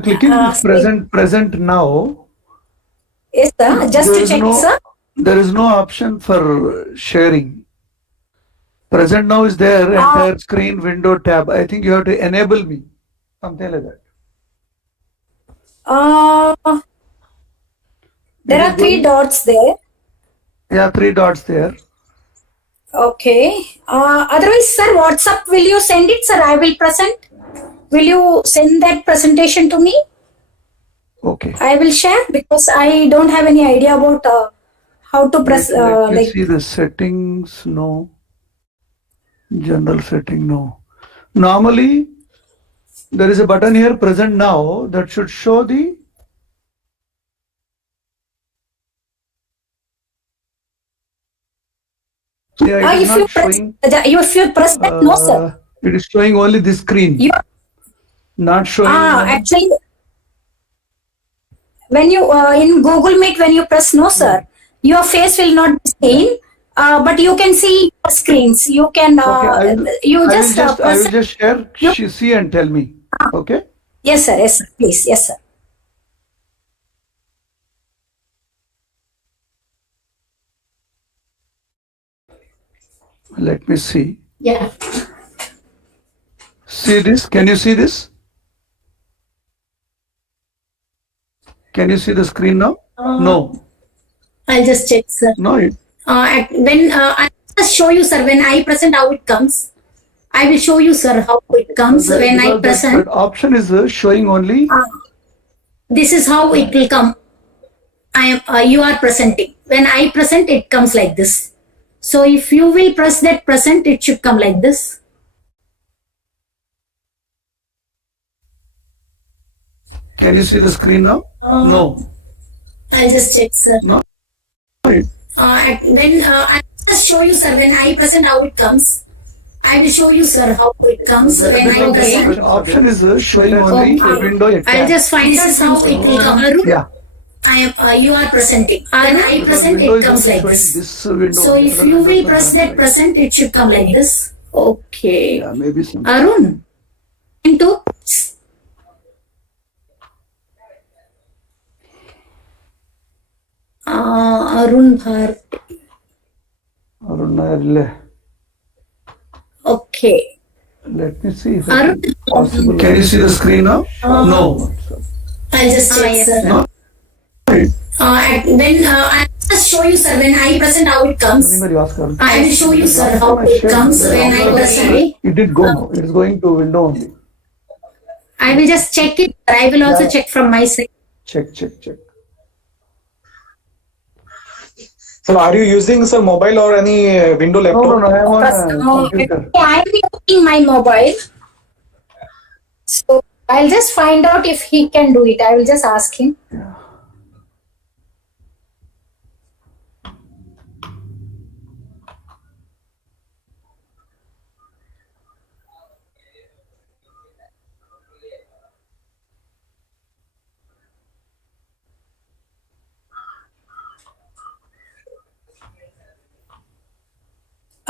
clicking present now. Yes, sir. Just to check, sir. There is no option for sharing. Present now is there, entire screen, window, tab. I think you have to enable me. Something like that. There are 3 dots there. Yeah, 3 dots there. Okay. Otherwise, sir, WhatsApp, will you send it, sir? I will present. Will you send that presentation to me? Okay. I will share because I don't have any idea about how to press. Let me see the settings. No. General setting. No. Normally, there is a button here, present now, that should show the. Yeah, it is not showing. If you press that, no, sir. It is showing only the screen. Not showing. Actually, when you in Google Meet, when you press no, sir, your face will not be seen, but you can see screens. You can. I will just share. See and tell me. Okay. Yes, sir. Yes, sir. Please. Yes, sir. Let me see. Yeah. See this? Can you see this? Can you see the screen now? No. I'll just check, sir. No. When I just show you, sir, when I present how it comes. I will show you, sir, how it comes when I present. That option is showing only. This is how it will come. You are presenting. When I present, it comes like this. So if you will press that present, it should come like this. Can you see the screen now? No. I'll just check, sir. No. When I just show you, sir, when I present how it comes. I will show you, sir, how it comes when I present. The option is showing only the window. I'll just find this is how it will come. Yeah. You are presenting. When I present, it comes like this. So if you will press that present, it should come like this. Okay. Yeah, maybe some. Arun. Into. Arun Bharti. Arun. Okay. Let me see if it's possible. Can you see the screen now? No. I'll just check, sir. No. When I just show you, sir, when I present how it comes. I will show you, sir, how it comes when I present. It did go now. It is going to window only. I will just check it. I will also check from my side. Check. So are you using, sir, mobile or any window laptop? No, I am on computer. I am using my mobile. So I'll just find out if he can do it. I will just ask him. Yeah.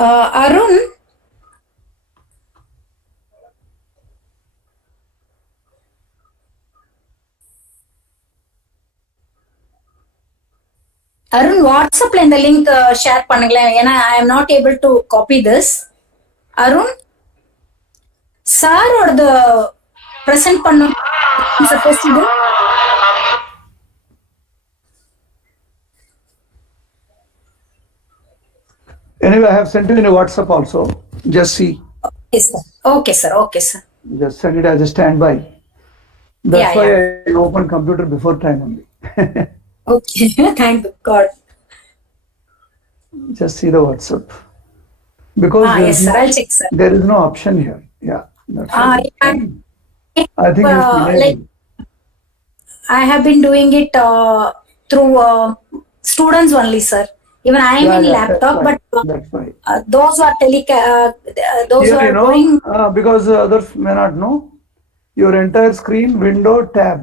Arun. Arun, WhatsApp la இந்த link share பண்ணுங்களேன். ஏன்னா I am not able to copy this. Arun, sir or the present பண்ணும் supposed to do? Anyway, I have sent it in a WhatsApp also. Just see. Okay, sir. Just send it as a standby. That's why I opened computer before time only. Okay, thank God. Just see the WhatsApp. Because yes, sir. I'll check, sir. There is no option here. Yeah. That's I think I have been doing it through students only, sir. Even I am in laptop, but those who are those here, who are doing. Because others may not know, your entire screen, window, tab.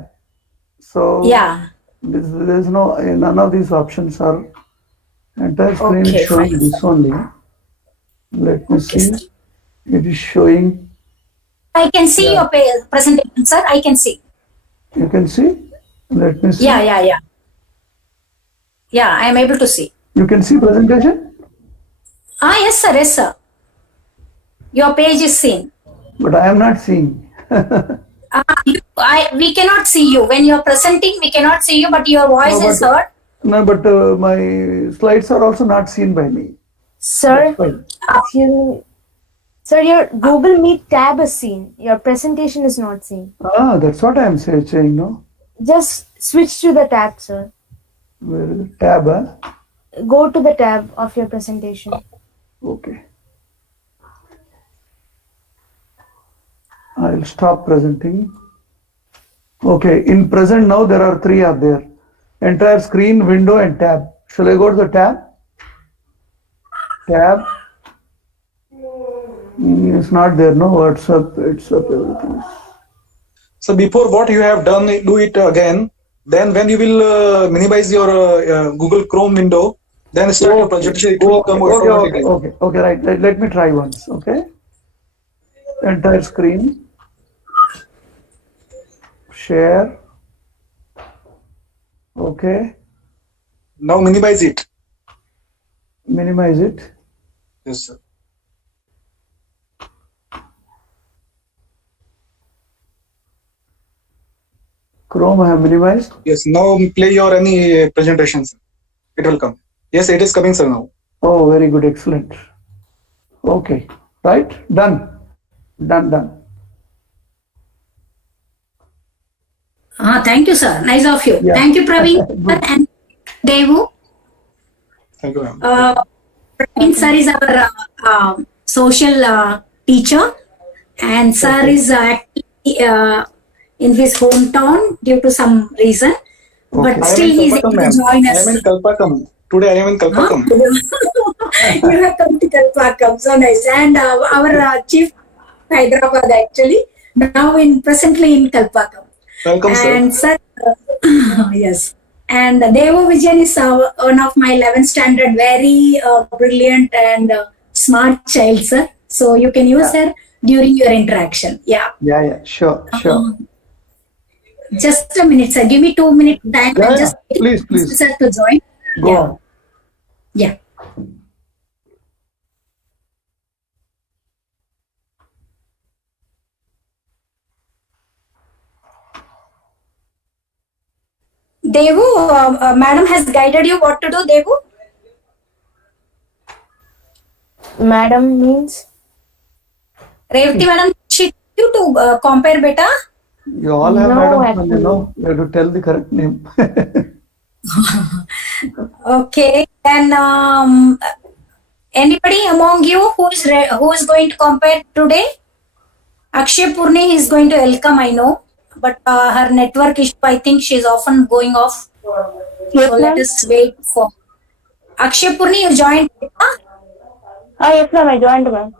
So there is none of these options are. Entire screen is showing this only. Let me see. Sir. It is showing. I can see your presentation, sir. I can see. You can see? Let me see. Yeah. Yeah, I am able to see. You can see presentation? Yes, sir. Your page is seen. But I am not seeing. We cannot see you. When you're presenting, we cannot see you, but your voice is heard. No, but my slides are also not seen by me. Sir, excuse me. Sir, your Google Meet tab is seen. Your presentation is not seen. That's what I am saying, no? Just switch to the tab, sir. Where is the tab? Huh? Go to the tab of your presentation. Okay. I'll stop presenting. Okay, in present now there are 3 are there. Entire screen, window and tab. Shall I go to the tab? Tab. It's not there, no WhatsApp, it's up, everything. So before what you have done, do it again. Then when you will minimize your Google Chrome window, then start your presentation. It will come automatically. Okay, right. Let me try once, okay? Entire screen. Share. Okay. Now minimize it. Minimize it. Yes, sir. Chrome I have minimized. Yes. Now play your any presentations. It will come. Yes, it is coming, sir, now. Oh, very good. Excellent. Okay. Right? Done. Done. Thank you, sir. Nice of you. Yeah. Thank you, Praveen and Devu. Thank you, ma'am. Praveen sir is our social teacher, and sir is actually in his hometown due to some reason, but I am still in he is Kalpakkam, able to ma'am. join I us. am in Kalpakkam. Today I am in Kalpakkam. You have come to Kalpakkam, so nice. And our chief Hyderabad actually now presently in Kalpakkam. Welcome, sir. And sir, yes. And Devo Vijayan is one of my 11th standard, very brilliant and smart child, sir. So you can use her during your interaction. Yeah. Yeah. Sure. Just a minute, sir. Give me 2 minutes time. Yeah, I'm just please. sir to join. Go on. Yeah. Devu, madam has guided you what to do, Devu? Madam means? Revati madam, she told you to compare beta? You all have No, madam, actually. you have to tell the correct name. Okay. And anybody among you who is going to compare today? Akshay Purni is going to welcome, I know, but her network issue, I think she's often going off. Yes, So let ma'am. us wait for Akshay Purni. You joined. Yes, ma'am. I joined, ma'am.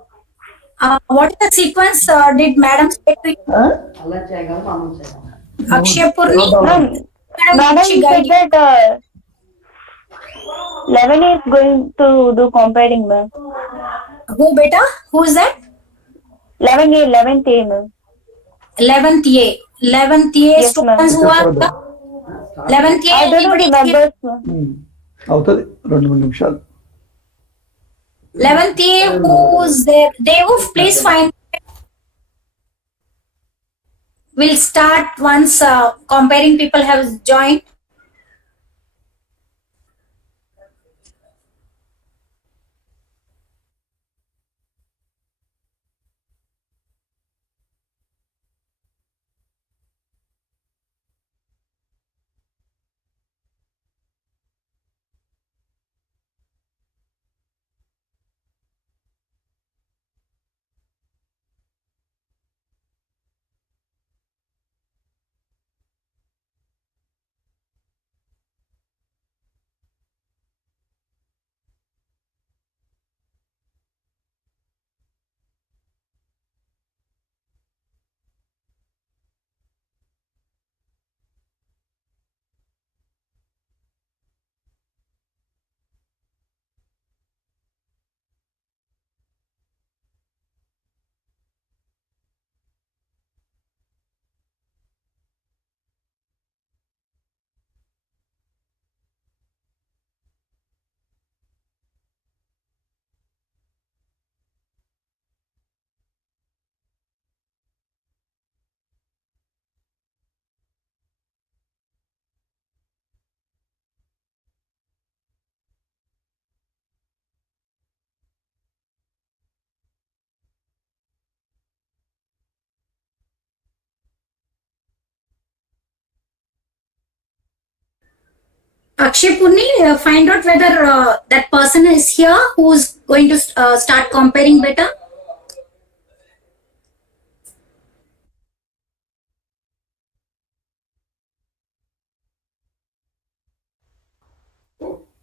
What is the sequence? Did madam say to you? Akshay Purni. Madam she said guided. that 11 is going to do comparing, ma'am. Who beta? Who is that? 11th A, ma'am. 11th A. 11th A Yes, students who are 11th A. I don't know the anybody numbers, ma'am. అవుతుంది 2-3 నిమిషాలు 11th A who's there? Devu, please find. We'll start once comparing people have joined. Akshay Purni, find out whether that person is here who's going to start comparing better.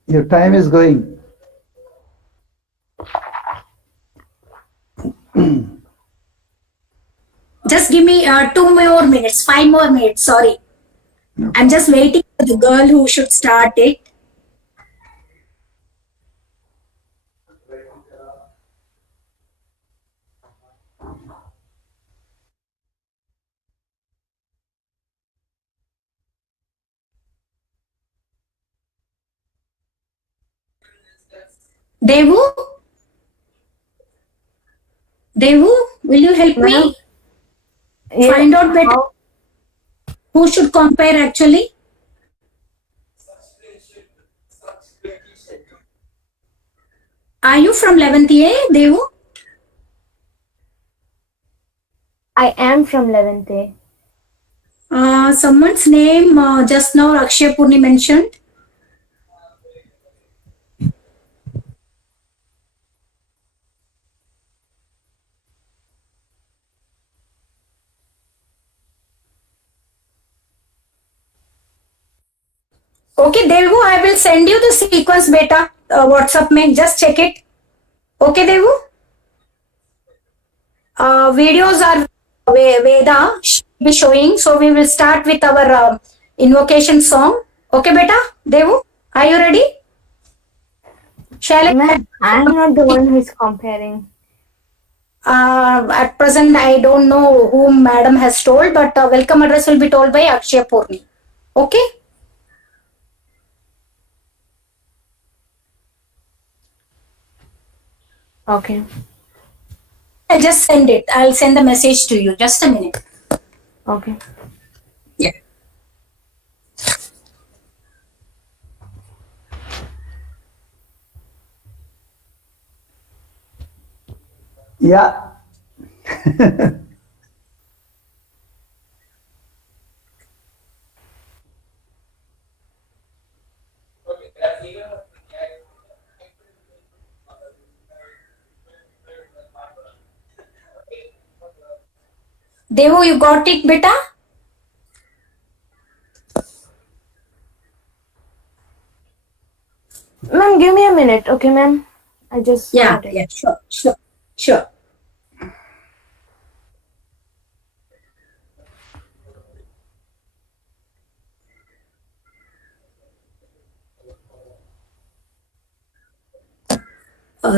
Your time is going. Just give me 2 more minutes, 5 more minutes. Sorry. No. I'm just waiting for the girl who should start it. Devu? Devu, will you help me find out better who should compare actually? Are you from 11th A, Devu? I am from 11th A. Someone's name just now Akshay Purni mentioned. Okay, Devu, I will send you the sequence beta WhatsApp mein. Just check it. Okay, Devu? Videos are Veda be showing. So we will start with our invocation song. Okay, beta? Devu, are you ready? Shall I? Ma'am, I'm not the one who is comparing. At present, I don't know whom madam has told, but welcome address will be told by Akshay Purni. Okay? Okay. I'll just send it. I'll send the message to you. Just a minute. Okay. Yeah. Yeah. Devu, you got it, beta? Ma'am, give me a minute, okay, ma'am? I just Yeah, got it. yeah, sure.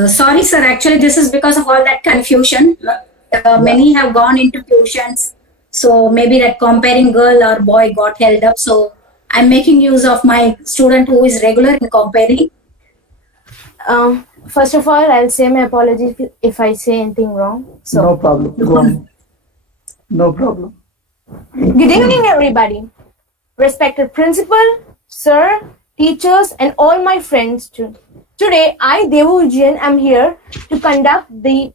Sorry, sir. Actually, this is because of all that confusion. Many have gone into tuitions. So maybe that comparing girl or boy got held up. So I'm making use of my student who is regular in comparing. First of all, I'll say my apologies if I say anything wrong. So, No problem. Go on. No problem. good evening, everybody. Respected principal, sir, teachers, and all my friends too. Today, I, Devu Ujjain, am here to conduct the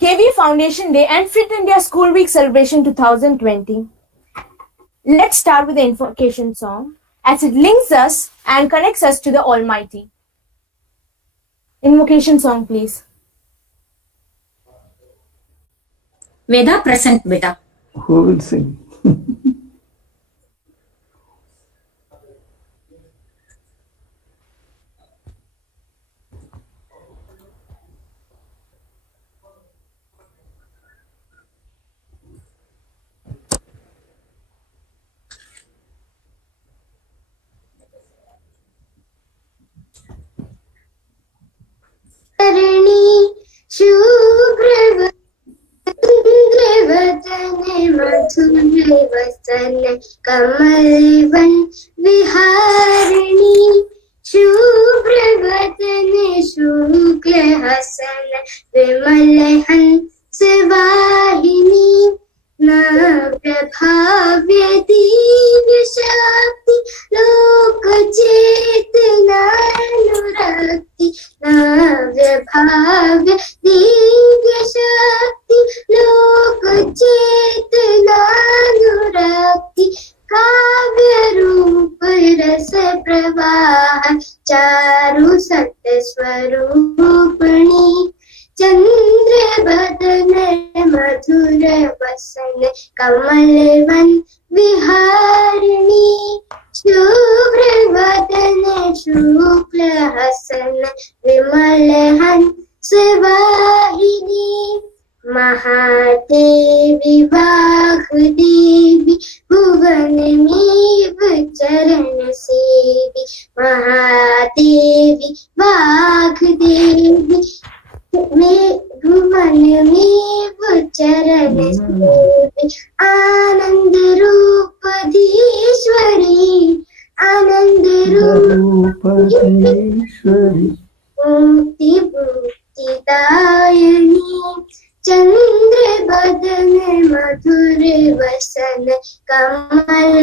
KV Foundation Day and Fit India School Week Celebration 2020. Let's start with the invocation song as it links us and connects us to the Almighty. Invocation song, please. Veda, present, beta. Who will sing? वसन कमलवन विहारिणी शुभ्र वदन शुक्ल हसन विमल हंस वाहिनी नव्य भाव्य दिव्य शक्ति लोक चेतनानुरक्ति नव्य भाव्य दिव्य शक्ति लोक चेतनानुरक्ति काव्य रूप कमलवन विहारिणी शुभ्रवदन शुक्ल हसन विमल हंस वाहिनी महादेवी वाग्देवी भुवन में चरण सेवी महादेवी वाग्देवी में भुवन में चरण सेवी आनंद रूप धीश्वरी आनंद रूप रूपधीश्वरी मुक्ति मुक्तिदायिनी चंद्र बदन मधुर वसन कमल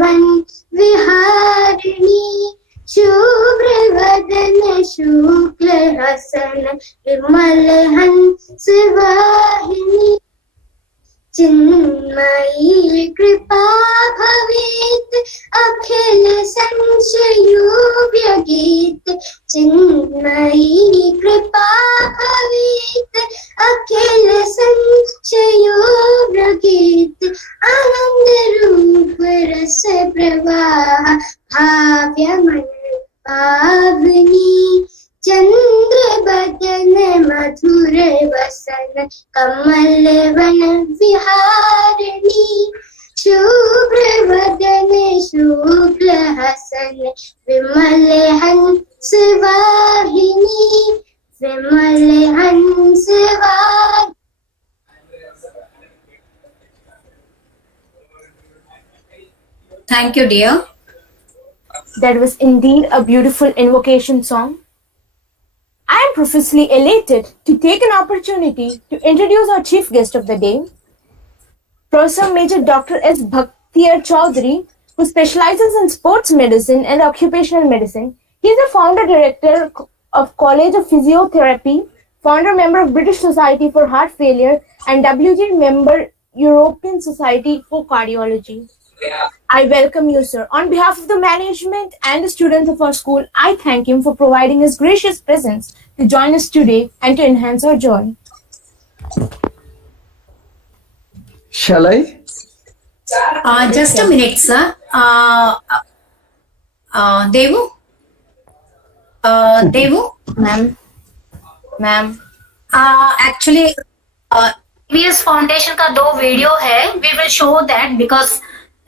वन विहारिणी शुभ्र वदन शुक्ल हसन विमल हंस वाहिनी चिन्मयी कृपा भवेत् अखिल संशयोव्यगीत चिन्मयी कृपा भवेत् अखिल संशयोव्यगीत आनंद रूप रस प्रवाह भाव्यमन पावनी चंद्र बदन मधुर वसन कमल वन विहारिणी शुभ्र वदन शुक्ल हसन विमल हंस वाहिनी विमल हंस वाहिनी. Thank you, dear. That was indeed a beautiful invocation song. I am profusely elated to take an opportunity to introduce our chief guest of the day, Professor Major Dr. S. Bakhtiar Choudhary, who specializes in sports medicine and occupational medicine. He is the founder director of College of Physiotherapy, founder member of British Society for Heart Failure, and WG member European Society for Cardiology. I welcome you, sir. On behalf of the management and the students of our school, I thank him for providing his gracious presence to join us today and to enhance our joy. Shall I? Just a minute, sir. Devu? Devu? Ma'am. Actually, KVS Foundation का 2 video है. We will show that because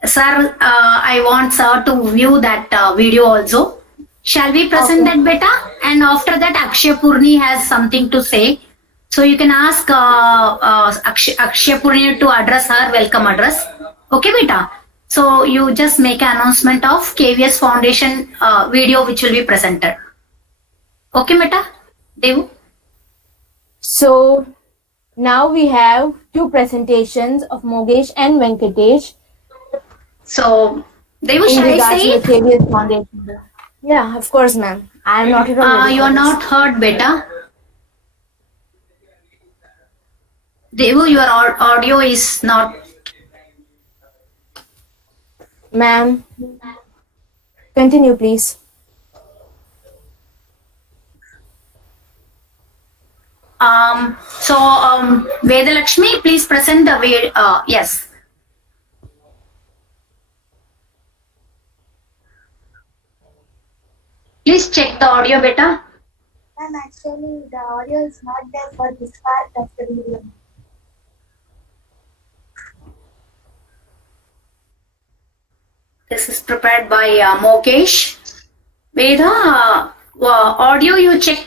sir, I want sir to view that video also. Shall we present that beta? And after that, Akshay Purni has something to say. So you can ask Akshay Purni to address her welcome address. Okay, beta? So you just make an announcement of KVS Foundation video which will be presented. Okay, beta? Devu? So now we have 2 presentations of Mogesh and Venkatesh. So, Devu, In shall I regards say to it? the KVS Foundation. Yeah, of course, ma'am. I am not at all ready You for are this. not heard better. Devu, your audio is not. Ma'am, continue, please. So, Vedalakshmi, please present the video. Yes. Please check the audio, beta. Ma'am, actually the audio is not there for this part of the video. This is prepared by Mokesh. Veda, audio you check.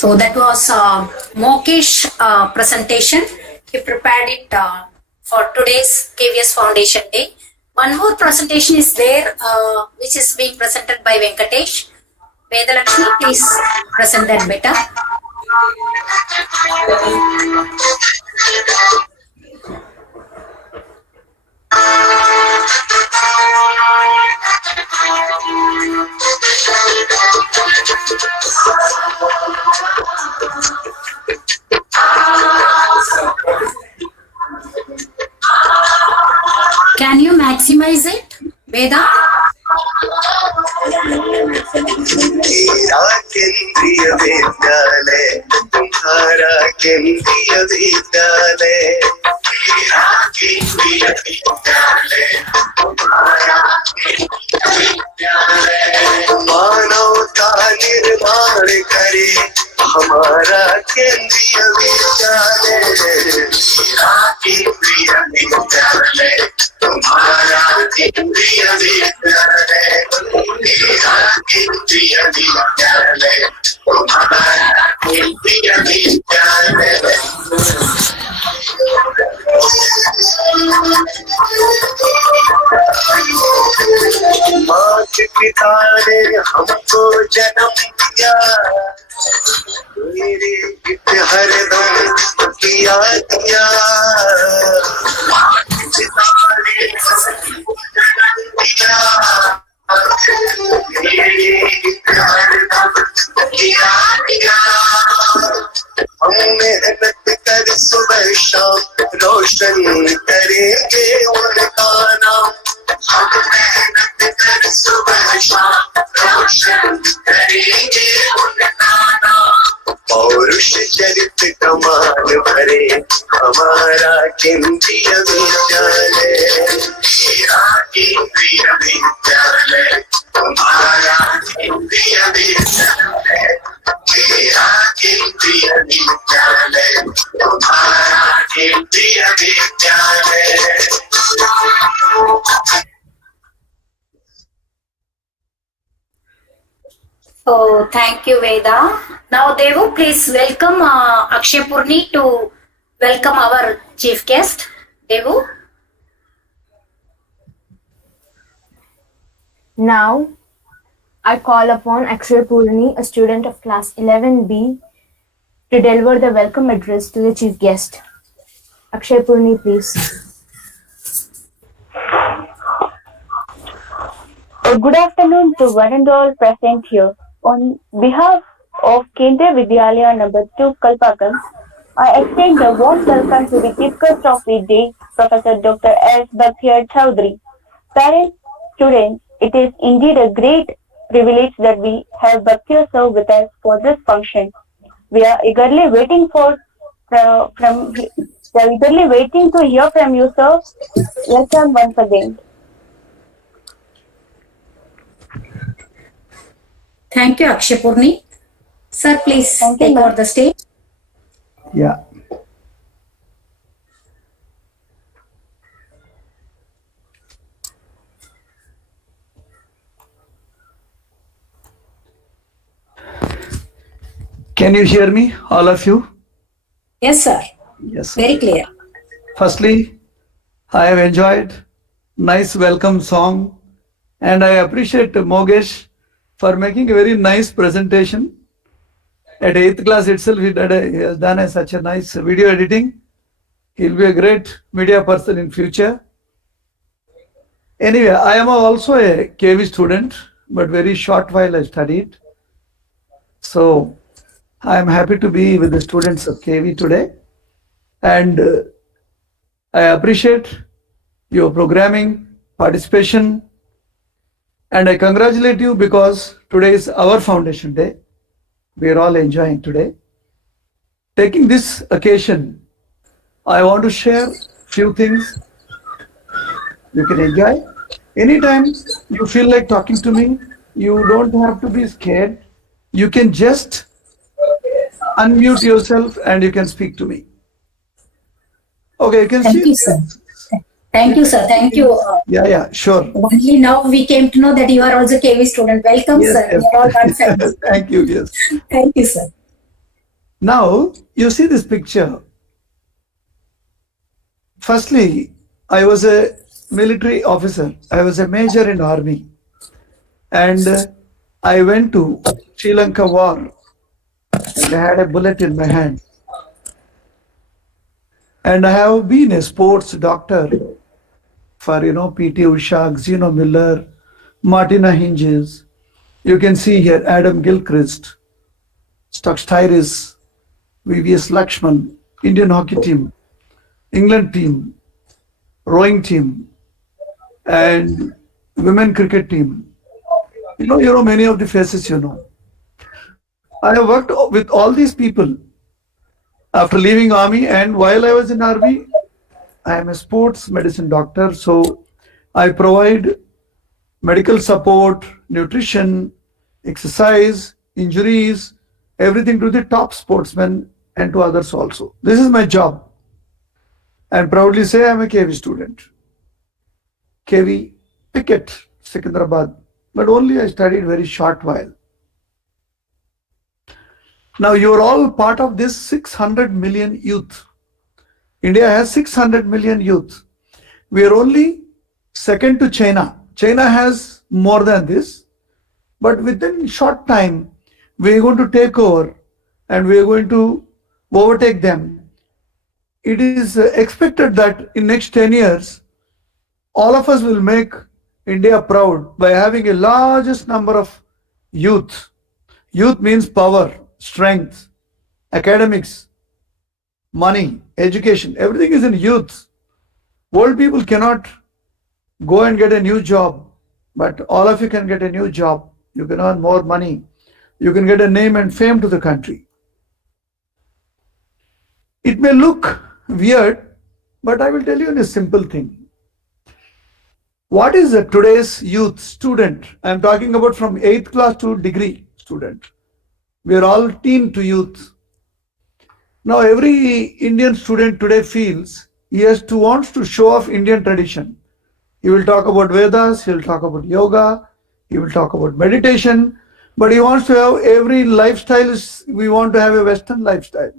So that was Mokesh presentation. He prepared it for today's KVS Foundation Day. One more presentation is there, which is being presented by Venkatesh. Vedalakshmi, please present that better. Can you maximize it, Veda? मेरा केंद्रीय विद्यालय तुम्हारा केंद्रीय विद्यालय मेरा केंद्रीय विद्यालय तुम्हारा केंद्रीय विद्यालय मानवता निर्माण करे हमारा केंद्रीय विद्यालय मेरा केंद्रीय विद्यालय तुम्हारा केंद्रीय विद्यालय मेरा केंद्रीय विद्यालय तुम्हारा केंद्रीय विद्यालय मात पिता ने हमको जन्म दिया मेरे हित हरदम किया दिया मात पिता ने हमको जन्म दिया मेरे हित हरदम किया दिया हम मेहनत कर सुबह शाम रोशन करेंगे उनका नाम हम मेहनत कर सुबह शाम रोशन करेंगे उनका नाम पौरुष चरित कमाल भरे हमारा केंद्रीय विद्यालय मेरा केंद्रीय विद्यालय तुम्हारा केंद्रीय विद्यालय मेरा केंद्रीय विद्यालय तुम्हारा केंद्रीय विद्यालय Oh, thank you, Veda. Now, Devu, please welcome Akshay Purni to welcome our chief guest. Devu. Now, I call upon Akshay Purni, a student of class 11B, to deliver the welcome address to the chief guest. Akshay Purni, please. Good afternoon to one and all present here. On behalf of Kendriya Vidyalaya number 2 Kalpakkam, I extend a warm welcome to the chief guest of the day, Professor Dr. S. Bakhtiar Choudhary. Parents, students, it is indeed a great privilege that we have Bakhtiar sir with us for this function. We are eagerly waiting to hear from you, sir. Welcome once again. Thank you, Akshapurni. Sir, please Thank you, take ma'am. over the stage. Yeah. Can you hear me, all of you? Yes, sir. Yes. Very clear. Firstly, I have enjoyed nice welcome song, and I appreciate Mogesh for making a very nice presentation. At 8th class itself, he has done such a nice video editing. He'll be a great media person in future. Anyway, I am also a KV student, but very short while I studied. So I am happy to be with the students of KV today. And I appreciate your programming, participation, and I congratulate you because today is our foundation day. We are all enjoying today. Taking this occasion, I want to share few things you can enjoy. Anytime you feel like talking to me, you don't have to be scared. You can just unmute yourself and you can speak to me. Okay, you can Thank see. you, sir. Thank you, sir. Thank you. Yeah, sure. Only now we came to know that you are also KV student. Welcome, Yes, sir. yes. We are all one family. Thank you, yes. Thank you, sir. Now, you see this picture. Firstly, I was a military officer. I was a major in army. And I went to Sri Lanka war. And I had a bullet in my hand. And I have been a sports doctor for, P.T. Usha, Zeno Miller, Martina Hingis. You can see here Adam Gilchrist, Stux Tyrus, VVS Lakshman, Indian hockey team, England team, rowing team, and women cricket team. You know many of the faces you know. I have worked with all these people after leaving army, and while I was in army, I am a sports medicine doctor, so I provide medical support, nutrition, exercise, injuries, everything to the top sportsmen and to others also. This is my job. And proudly say I am a KV student. KV Picket, Secunderabad. But only I studied very short while. Now you are all part of this 600 million youth. India has 600 million youth. We are only second to China. China has more than this. But within short time, we are going to take over and we are going to overtake them. It is expected that in next 10 years, all of us will make India proud by having a largest number of youth. Youth means power, strength, academics, money, education, everything is in youth. Old people cannot go and get a new job, but all of you can get a new job. You can earn more money. You can get a name and fame to the country. It may look weird, but I will tell you in a simple thing. What is today's youth student? I am talking about from 8th class to degree student. We are all teen to youth. Now every Indian student today feels he wants to show off Indian tradition. He will talk about Vedas, he will talk about yoga, he will talk about meditation, but he wants to have every lifestyle. We want to have a Western lifestyle.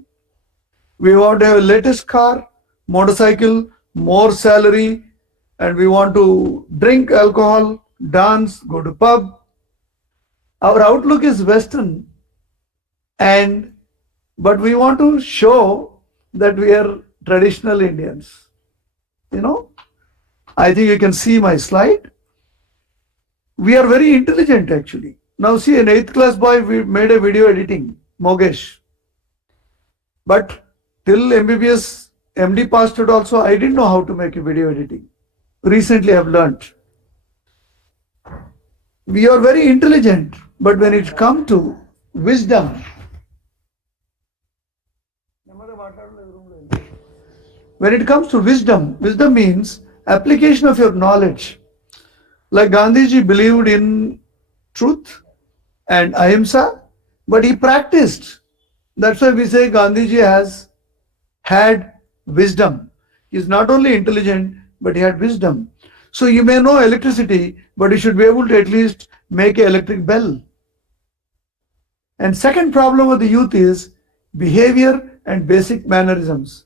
We want to have a latest car, motorcycle, more salary, and we want to drink alcohol, dance, go to pub. Our outlook is Western, but we want to show that we are traditional Indians. I think you can see my slide. We are very intelligent actually. Now see, an 8th class boy, we made a video editing, Mogesh. But till MBBS MD passed it also, I didn't know how to make a video editing. Recently I've learnt. We are very intelligent, but when it comes to wisdom, wisdom means application of your knowledge. Like Gandhiji believed in truth and ahimsa, but he practiced. That's why we say Gandhiji has had wisdom. He's not only intelligent, but he had wisdom. So you may know electricity, but you should be able to at least make an electric bell. And second problem of the youth is behavior and basic mannerisms.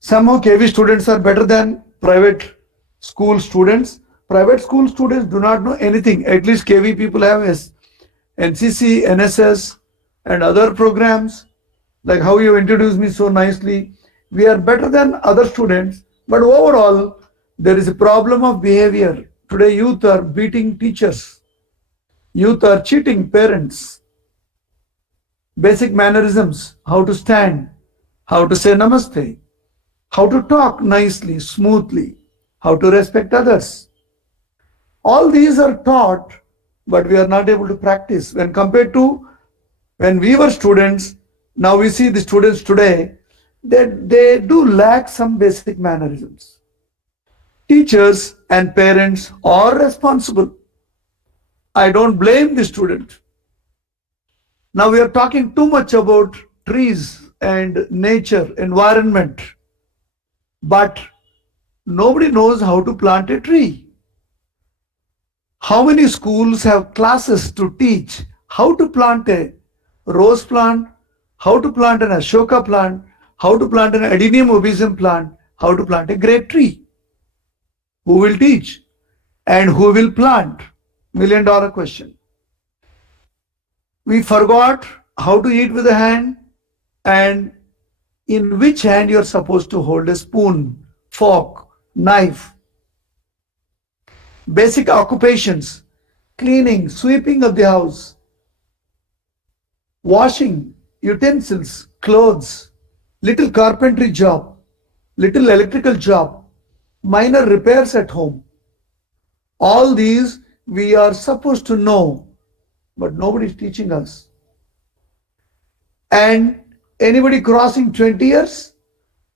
Somehow KV students are better than private school students. Private school students do not know anything. At least KV people have NCC, NSS, and other programs. Like how you introduced me so nicely. We are better than other students, but overall, there is a problem of behavior. Today, youth are beating teachers. Youth are cheating parents. Basic mannerisms, how to stand, how to say namaste, how to talk nicely, smoothly, how to respect others. All these are taught, but we are not able to practice. When compared to when we were students, now we see the students today, that they do lack some basic mannerisms. Teachers and parents are responsible. I don't blame the student. Now we are talking too much about trees and nature, environment, but nobody knows how to plant a tree. How many schools have classes to teach how to plant a rose plant, how to plant an Ashoka plant, how to plant an Adenium obesum plant, how to plant a great tree? Who will teach? And who will plant? $1 million question. We forgot how to eat with a hand and in which hand you are supposed to hold a spoon, fork, knife. Basic occupations, cleaning, sweeping of the house, washing, utensils, clothes, little carpentry job, little electrical job, minor repairs at home. All these we are supposed to know, but nobody is teaching us. And anybody crossing 20 years,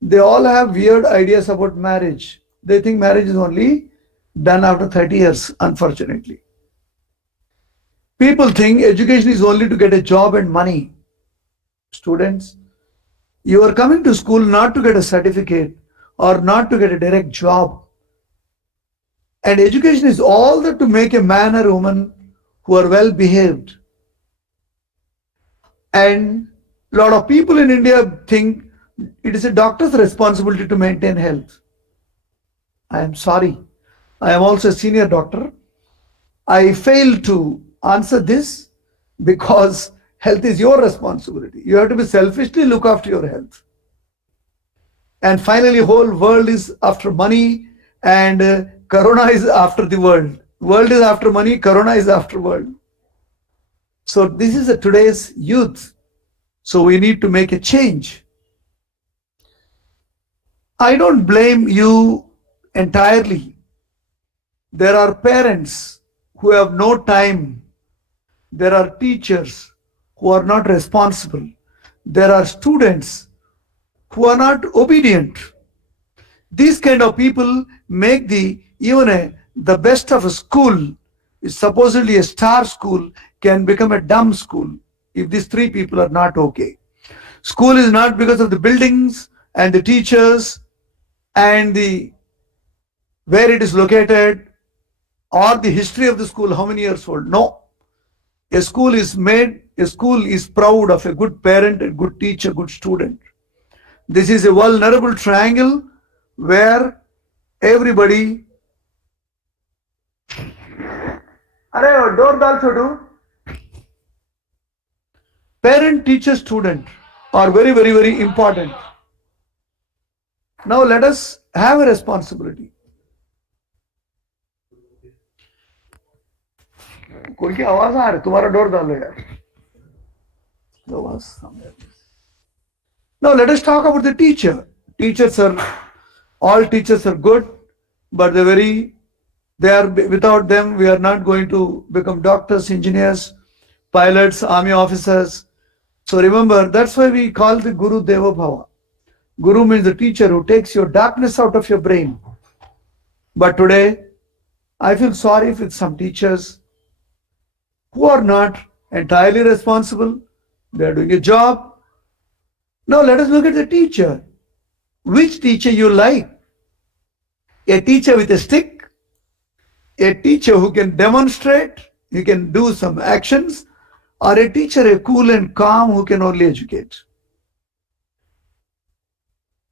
they all have weird ideas about marriage. They think marriage is only done after 30 years, unfortunately. People think education is only to get a job and money. Students, you are coming to school not to get a certificate or not to get a direct job. And education is all that to make a man or woman who are well behaved. And a lot of people in India think it is a doctor's responsibility to maintain health. I am sorry. I am also a senior doctor. I failed to answer this because health is your responsibility. You have to be selfishly look after your health. And finally, whole world is after money and Corona is after the world. World is after money, Corona is after world. So this is today's youth. So we need to make a change. I don't blame you entirely. There are parents who have no time. There are teachers who are not responsible. There are students who are not obedient. These kind of people make the best of a school, is supposedly a star school, can become a dumb school if these three people are not okay. School is not because of the buildings and the teachers and the where it is located or the history of the school, how many years old. No. A school is proud of a good parent, a good teacher, good student. This is a vulnerable triangle where everybody. Arey, door dal chodu. Parent, teacher, student are very, very, very important. Now let us have a responsibility. कोई की आवाज आ रही, तुम्हारा door डालो यार. Now let us talk about the teacher. All teachers are good, but without them, we are not going to become doctors, engineers, pilots, army officers. So remember, that's why we call the Guru Deva Bhava. Guru means the teacher who takes your darkness out of your brain. But today, I feel sorry with some teachers who are not entirely responsible. They are doing a job. Now let us look at the teacher. Which teacher you like? A teacher with a stick? A teacher who can demonstrate, he can do some actions, or a teacher, a cool and calm who can only educate?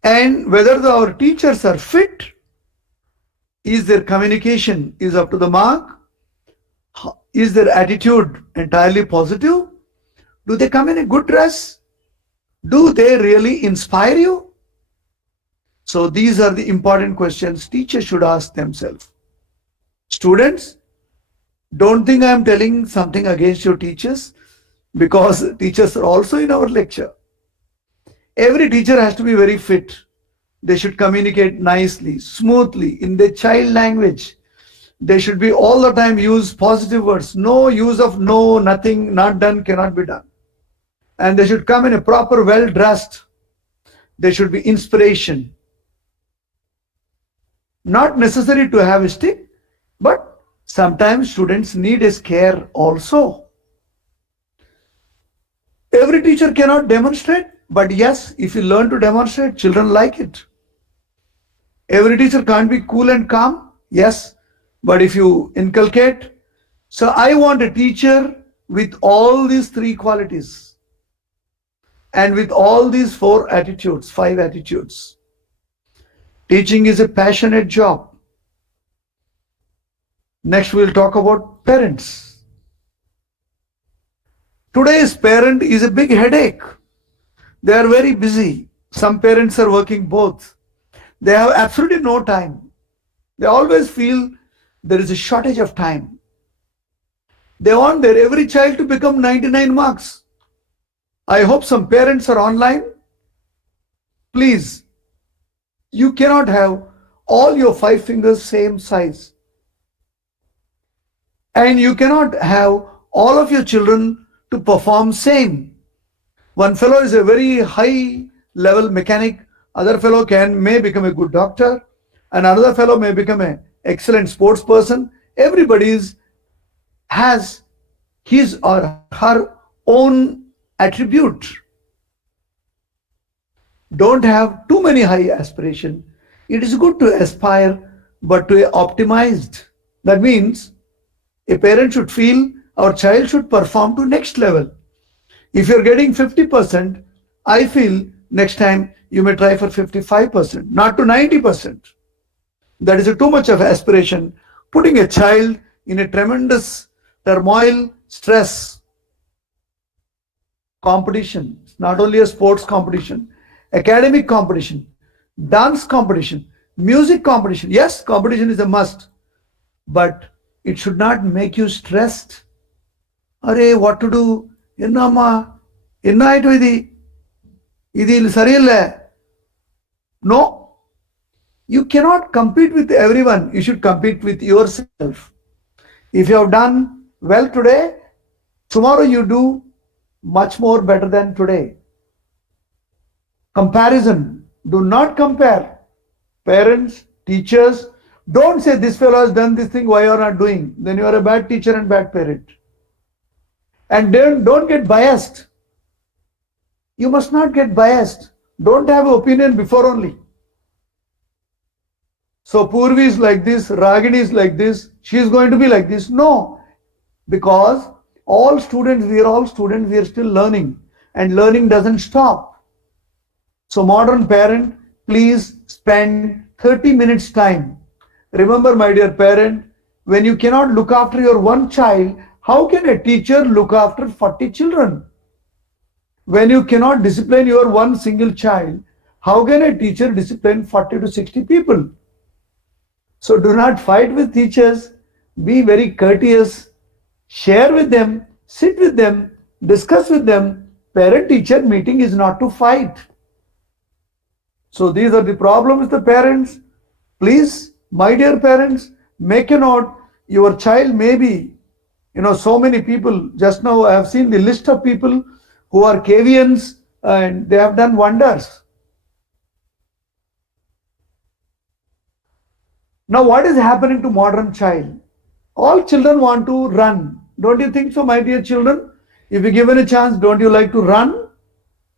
And whether our teachers are fit, is their communication is up to the mark? Is their attitude entirely positive? Do they come in a good dress? Do they really inspire you? So these are the important questions teachers should ask themselves. Students, don't think I am telling something against your teachers, because teachers are also in our lecture. Every teacher has to be very fit. They should communicate nicely, smoothly, in their child language. They should be all the time use positive words. No use of no, nothing, not done, cannot be done. And they should come in a proper, well-dressed. They should be inspiration. Not necessary to have a stick, but sometimes students need a scare also. Every teacher cannot demonstrate, but yes, if you learn to demonstrate, children like it. Every teacher can't be cool and calm, yes, but if you inculcate. So I want a teacher with all these three qualities and with all these five attitudes. Teaching is a passionate job. Next, we'll talk about parents. Today's parent is a big headache. They are very busy. Some parents are working both. They have absolutely no time. They always feel there is a shortage of time. They want their every child to become 99 marks. I hope some parents are online. Please, you cannot have all your 5 fingers same size. And you cannot have all of your children to perform same. One fellow is a very high level mechanic, other fellow may become a good doctor, and another fellow may become an excellent sports person. Everybody has his or her own attribute. Don't have too many high aspiration. It is good to aspire, but to optimized. That means a parent should feel our child should perform to next level. If you're getting 50%, I feel next time you may try for 55%, not to 90%. That is too much of aspiration, putting a child in a tremendous turmoil, stress, competition. It's not only a sports competition, academic competition, dance competition, music competition. Yes, competition is a must, but it should not make you stressed. Arey, what to do? Enna aitu idi sariyalla. No, you cannot compete with everyone. You should compete with yourself. If you have done well today, tomorrow you do much more better than today. Comparison. Do not compare. Parents, teachers, don't say this fellow has done this thing, why you are not doing. Then you are a bad teacher and bad parent. And don't get biased. You must not get biased. Don't have an opinion before only. So Purvi is like this, Ragini is like this, she is going to be like this. No, because all students, we are still learning, and learning doesn't stop. So modern parent, please spend 30 minutes time. Remember, my dear parent, when you cannot look after your one child, how can a teacher look after 40 children? When you cannot discipline your one single child, how can a teacher discipline 40 to 60 people? So do not fight with teachers. Be very courteous. Share with them, sit with them, discuss with them. Parent-teacher meeting is not to fight. So these are the problems the parents. Please, my dear parents, make a note. Your child may be, so many people. Just now I have seen the list of people who are KVNs and they have done wonders. Now what is happening to modern child? All children want to run. Don't you think so, my dear children? If you given a chance, don't you like to run?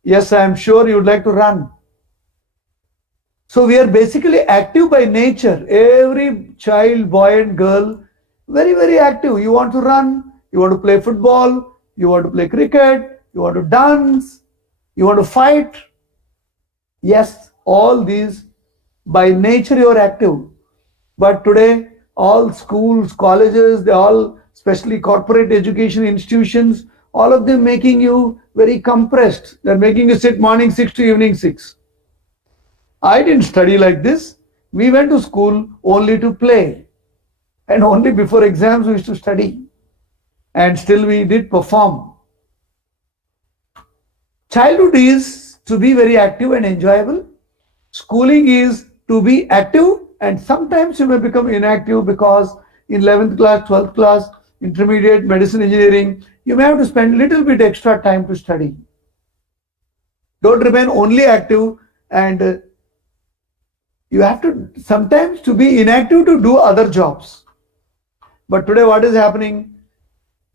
Yes, I am sure you would like to run. So we are basically active by nature. Every child, boy and girl, very, very active. You want to run, you want to play football, you want to play cricket, you want to dance, you want to fight. Yes, all these, by nature you are active. But today, all schools, colleges, they all, especially corporate education institutions, all of them making you very compressed. They're making you sit morning 6 to evening 6. I didn't study like this. We went to school only to play. And only before exams we used to study. And still we did perform. Childhood is to be very active and enjoyable. Schooling is to be active, and sometimes you may become inactive because in 11th class, 12th class, intermediate, medicine, engineering, you may have to spend a little bit extra time to study. Don't remain only active, and you have to sometimes to be inactive to do other jobs. But today what is happening?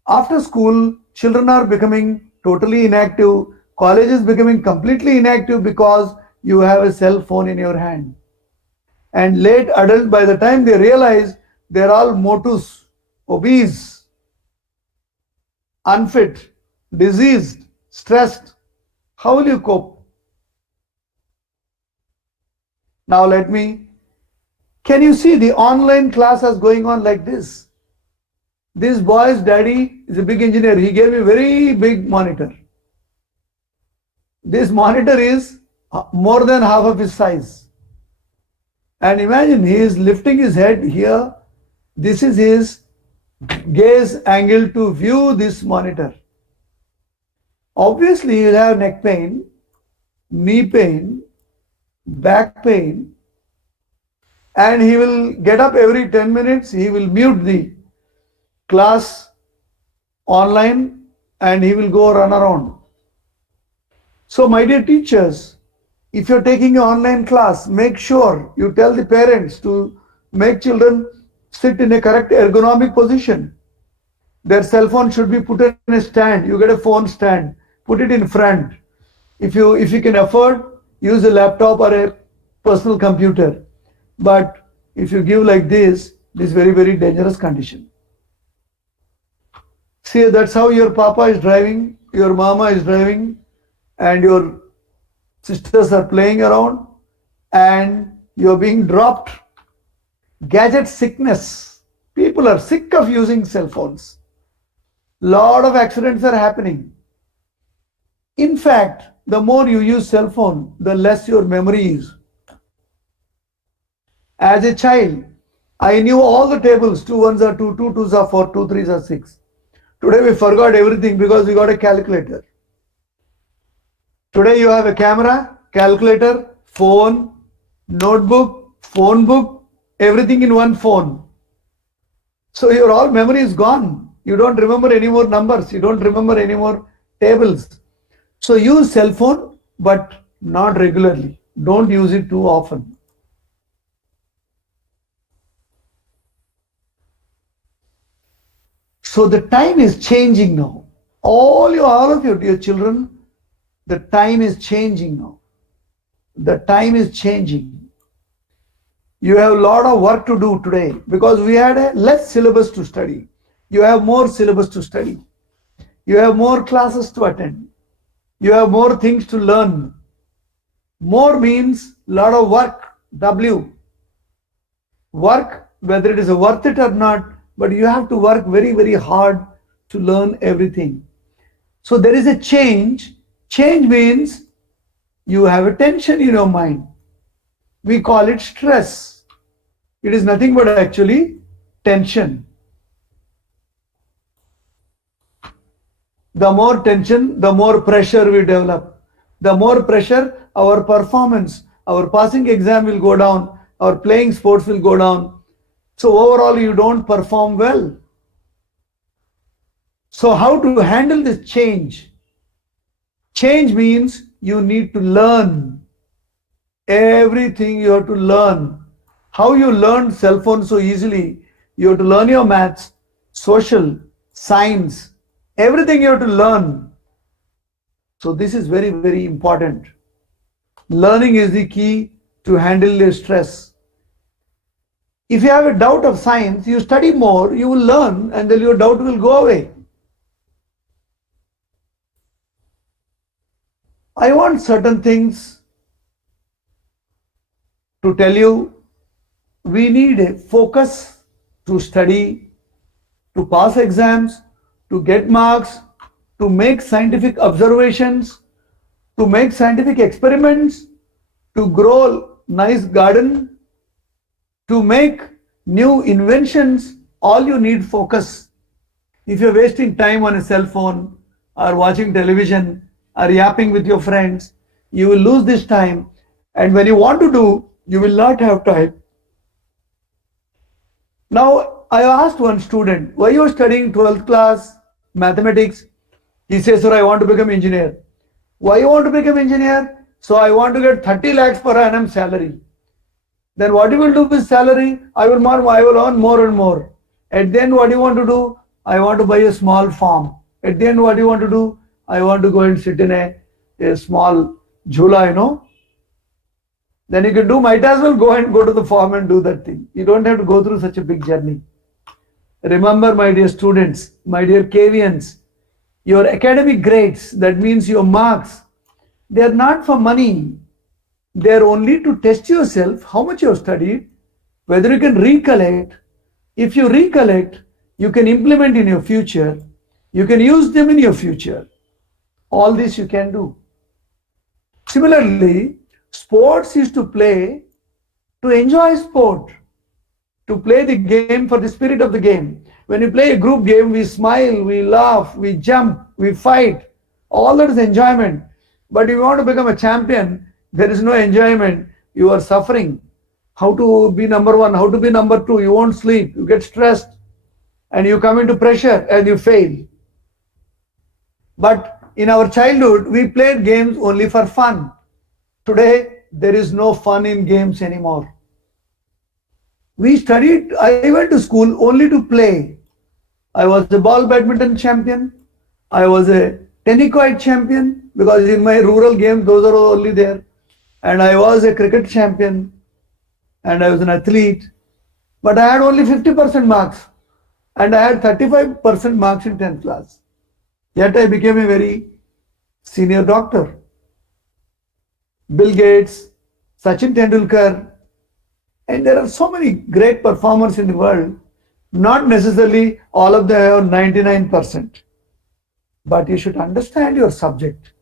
After school, children are becoming totally inactive. College is becoming completely inactive because you have a cell phone in your hand. And late adult, by the time they realize, they're all motus, obese, unfit, diseased, stressed. How will you cope? Now can you see the online classes going on like this? This boy's daddy is a big engineer. He gave me a very big monitor. This monitor is more than half of his size. And imagine he is lifting his head here. This is his gaze angle to view this monitor. Obviously, he'll have neck pain, knee pain, back pain, and he will get up every 10 minutes. He will mute the class online and he will go run around. So, my dear teachers, if you're taking an online class, make sure you tell the parents to make children sit in a correct ergonomic position. Their cell phone should be put in a stand. You get a phone stand, put it in front. If you can afford, use a laptop or a personal computer. But if you give like this very, very dangerous condition. See, that's how your papa is driving, your mama is driving, and your sisters are playing around, and you're being dropped. Gadget sickness. People are sick of using cell phones. Lot of accidents are happening. In fact, the more you use cell phone, the less your memory is. As a child, I knew all the tables. 2 1s are 2, 2 2s are 4, 2 3s are 6. Today we forgot everything because we got a calculator. Today you have a camera, calculator, phone, notebook, phone book, everything in one phone. So your all memory is gone. You don't remember any more numbers. You don't remember any more tables. So use cell phone, but not regularly. Don't use it too often. So the time is changing now. All of you, dear children, the time is changing now. The time is changing. You have a lot of work to do today because we had a less syllabus to study. You have more syllabus to study. You have more classes to attend. You have more things to learn. More means lot of work, W. Work, whether it is worth it or not, but you have to work very, very hard to learn everything. So there is a change. Change means you have a tension in your mind. We call it stress. It is nothing but actually tension. The more tension, the more pressure we develop. The more pressure, our performance, our passing exam will go down, our playing sports will go down. So overall, you don't perform well. So how to handle this change? Change means you need to learn. Everything you have to learn. How you learn cell phone so easily, you have to learn your maths, social, science, everything you have to learn. So this is very, very important. Learning is the key to handle your stress. If you have a doubt of science, you study more, you will learn, and then your doubt will go away. I want certain things to tell you. We need a focus to study, to pass exams, to get marks, to make scientific observations, to make scientific experiments, to grow nice garden, to make new inventions. All you need focus. If you're wasting time on a cell phone or watching television or yapping with your friends, you will lose this time, and when you want to do, you will not have time. Now, I asked one student, why you are studying 12th class mathematics? He says, sir, I want to become engineer. Why you want to become engineer? So I want to get 30 lakhs per annum salary. Then what you will do with salary? I will earn more and more. At the end, what do you want to do? I want to buy a small farm. At the end, what do you want to do? I want to go and sit in a small jhula, you know. Then you can do, might as well go to the farm and do that thing. You don't have to go through such a big journey. Remember, my dear students, my dear KVNs, your academic grades, that means your marks, they are not for money. They are only to test yourself, how much you have studied, whether you can recollect. If you recollect, you can implement in your future. You can use them in your future. All this you can do. Similarly, sports is to play, to enjoy sport, to play the game for the spirit of the game. When you play a group game, we smile, we laugh, we jump, we fight. All that is enjoyment. But if you want to become a champion, there is no enjoyment. You are suffering. How to be number one, how to be number two. You won't sleep, you get stressed, and you come into pressure and you fail. But in our childhood, we played games only for fun. Today, there is no fun in games anymore. We studied, I went to school only to play. I was a ball badminton champion. I was a tennis champion, because in my rural games, those are only there. And I was a cricket champion, and I was an athlete. But I had only 50% marks, and I had 35% marks in 10th class. Yet I became a very senior doctor. Bill Gates, Sachin Tendulkar, and there are so many great performers in the world. Not necessarily all of them have 99%. But you should understand your subject.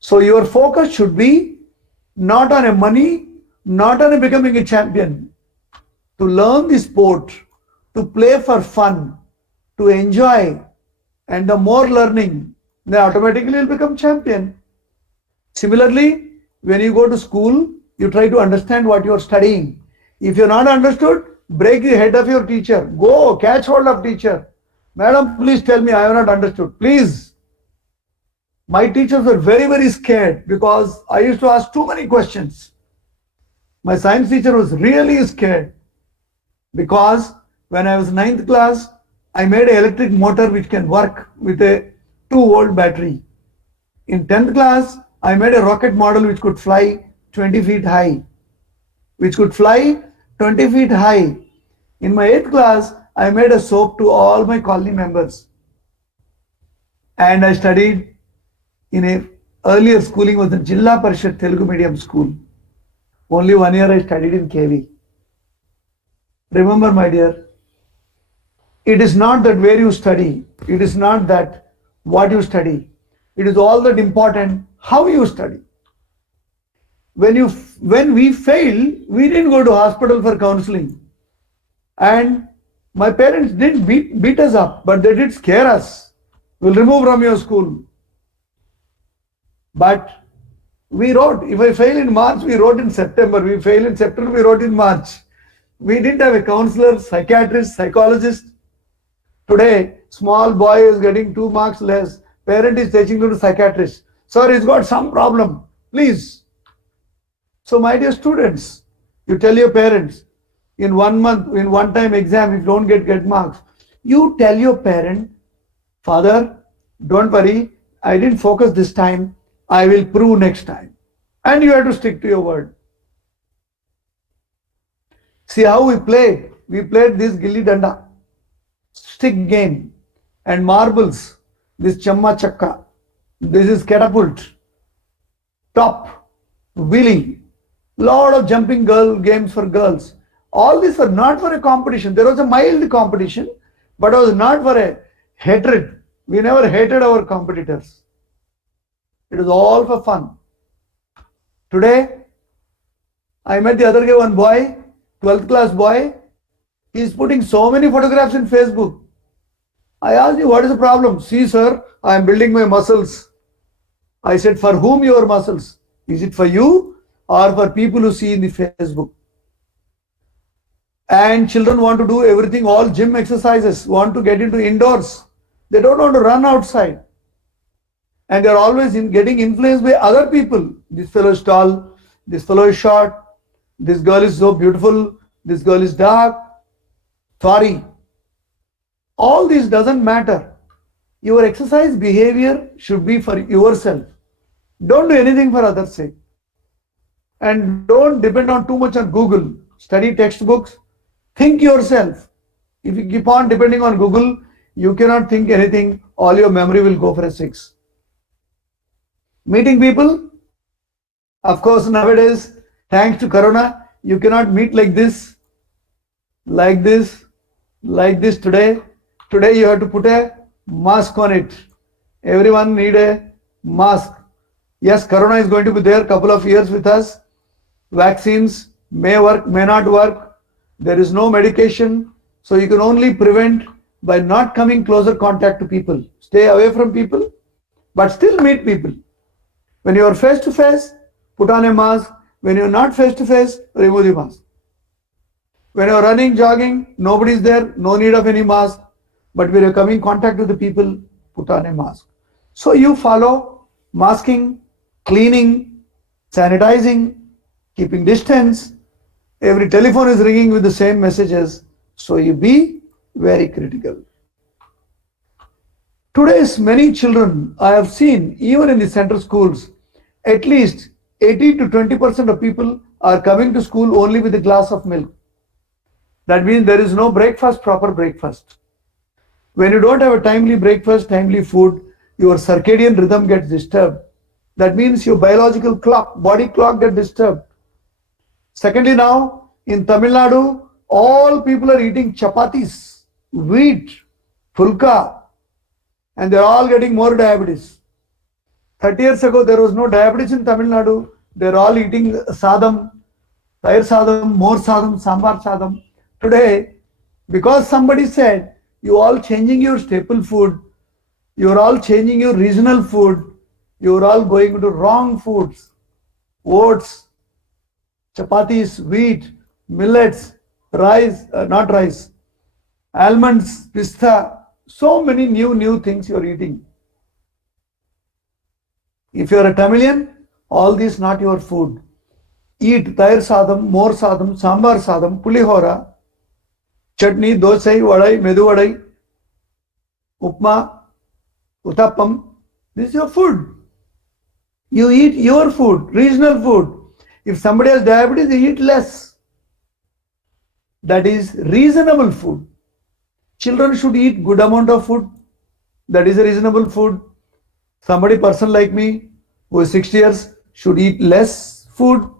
So your focus should be not on a money, not on a becoming a champion. To learn the sport, to play for fun, to enjoy, and the more learning, then automatically you'll become champion. Similarly, when you go to school, you try to understand what you are studying. If you're not understood, break the head of your teacher. Go, catch hold of teacher. Madam, please tell me, I have not understood. Please. My teachers were very, very scared because I used to ask too many questions. My science teacher was really scared because when I was 9th class, I made an electric motor which can work with a 2-volt battery. In 10th class, I made a rocket model which could fly 20 feet high. In my 8th class, I made a soap to all my colony members. And I studied in a earlier schooling was the Jilla Parishad Telugu medium school. Only 1 year I studied in KV. Remember, my dear, it is not that where you study, it is not that what you study. It is all that important how you study. When we failed, we didn't go to hospital for counseling. And my parents didn't beat us up, but they did scare us. We'll remove from your school. But We wrote, if I fail in March, we wrote in September. We fail in September, we wrote in March. We didn't have a counselor, psychiatrist, psychologist. Today, small boy is getting 2 marks less. Parent is taking him to psychiatrist. Sir, he's got some problem. Please. So my dear students, you tell your parents, in 1 month, in one time exam, if you don't get marks, you tell your parent, father, don't worry, I didn't focus this time. I will prove next time. And you have to stick to your word. See how we played. We played this gilli danda, stick game, and marbles, this chamma chakka, this is catapult, top, wheelie, lot of jumping girl games for girls. All these were not for a competition. There was a mild competition, but it was not for a hatred. We never hated our competitors. It was all for fun. Today, I met the other day, one boy, 12th class boy, he is putting so many photographs in Facebook. I asked him, what is the problem? See, sir, I am building my muscles. I said, for whom your muscles? Is it for you or for people who see in the Facebook? And children want to do everything, all gym exercises, want to get into indoors. They don't want to run outside. And they're always getting influenced by other people. This fellow is tall, this fellow is short, this girl is so beautiful, this girl is dark. Sorry. All this doesn't matter. Your exercise behavior should be for yourself. Don't do anything for others' sake. And don't depend on too much on Google. Study textbooks. Think yourself. If you keep on depending on Google, you cannot think anything. All your memory will go for a 6. Meeting people. Of course, nowadays, thanks to Corona, you cannot meet like this today. Today you have to put a mask on it. Everyone need a mask. Yes, Corona is going to be there couple of years with us. Vaccines may work, may not work. There is no medication. So you can only prevent by not coming closer contact to people. Stay away from people, but still meet people. When you are face to face, put on a mask. When you are not face to face, remove the mask. When you are running, jogging, nobody is there, no need of any mask. But when you are coming contact with the people, put on a mask. So you follow masking, cleaning, sanitizing, keeping distance. Every telephone is ringing with the same messages. So you be very critical. Today's many children, I have seen, even in the central schools, at least 18 to 20% of people are coming to school only with a glass of milk. That means there is no breakfast, proper breakfast. When you don't have a timely breakfast, timely food, your circadian rhythm gets disturbed. That means your biological clock, body clock gets disturbed. Secondly, now in Tamil Nadu, all people are eating chapatis, wheat, pulka, and they're all getting more diabetes. 30 years ago, there was no diabetes in Tamil Nadu. They're all eating sadam, tair sadam, more sadam, sambar sadam. Today, because somebody said, you all changing your staple food, you're all changing your regional food, you're all going into wrong foods, oats, chapatis, wheat, millets, rice, not rice, almonds, pista, so many new things you're eating. If you're a Tamilian, all these not your food. Eat tair sadam, more sadam, sambar sadam, pulihora, chutney, dosai, vadai, medu vadai, upma, uttappam. This is your food. You eat your food, regional food. If somebody has diabetes, they eat less. That is reasonable food. Children should eat good amount of food. That is a reasonable food. Somebody, person like me, who is 60 years, should eat less food.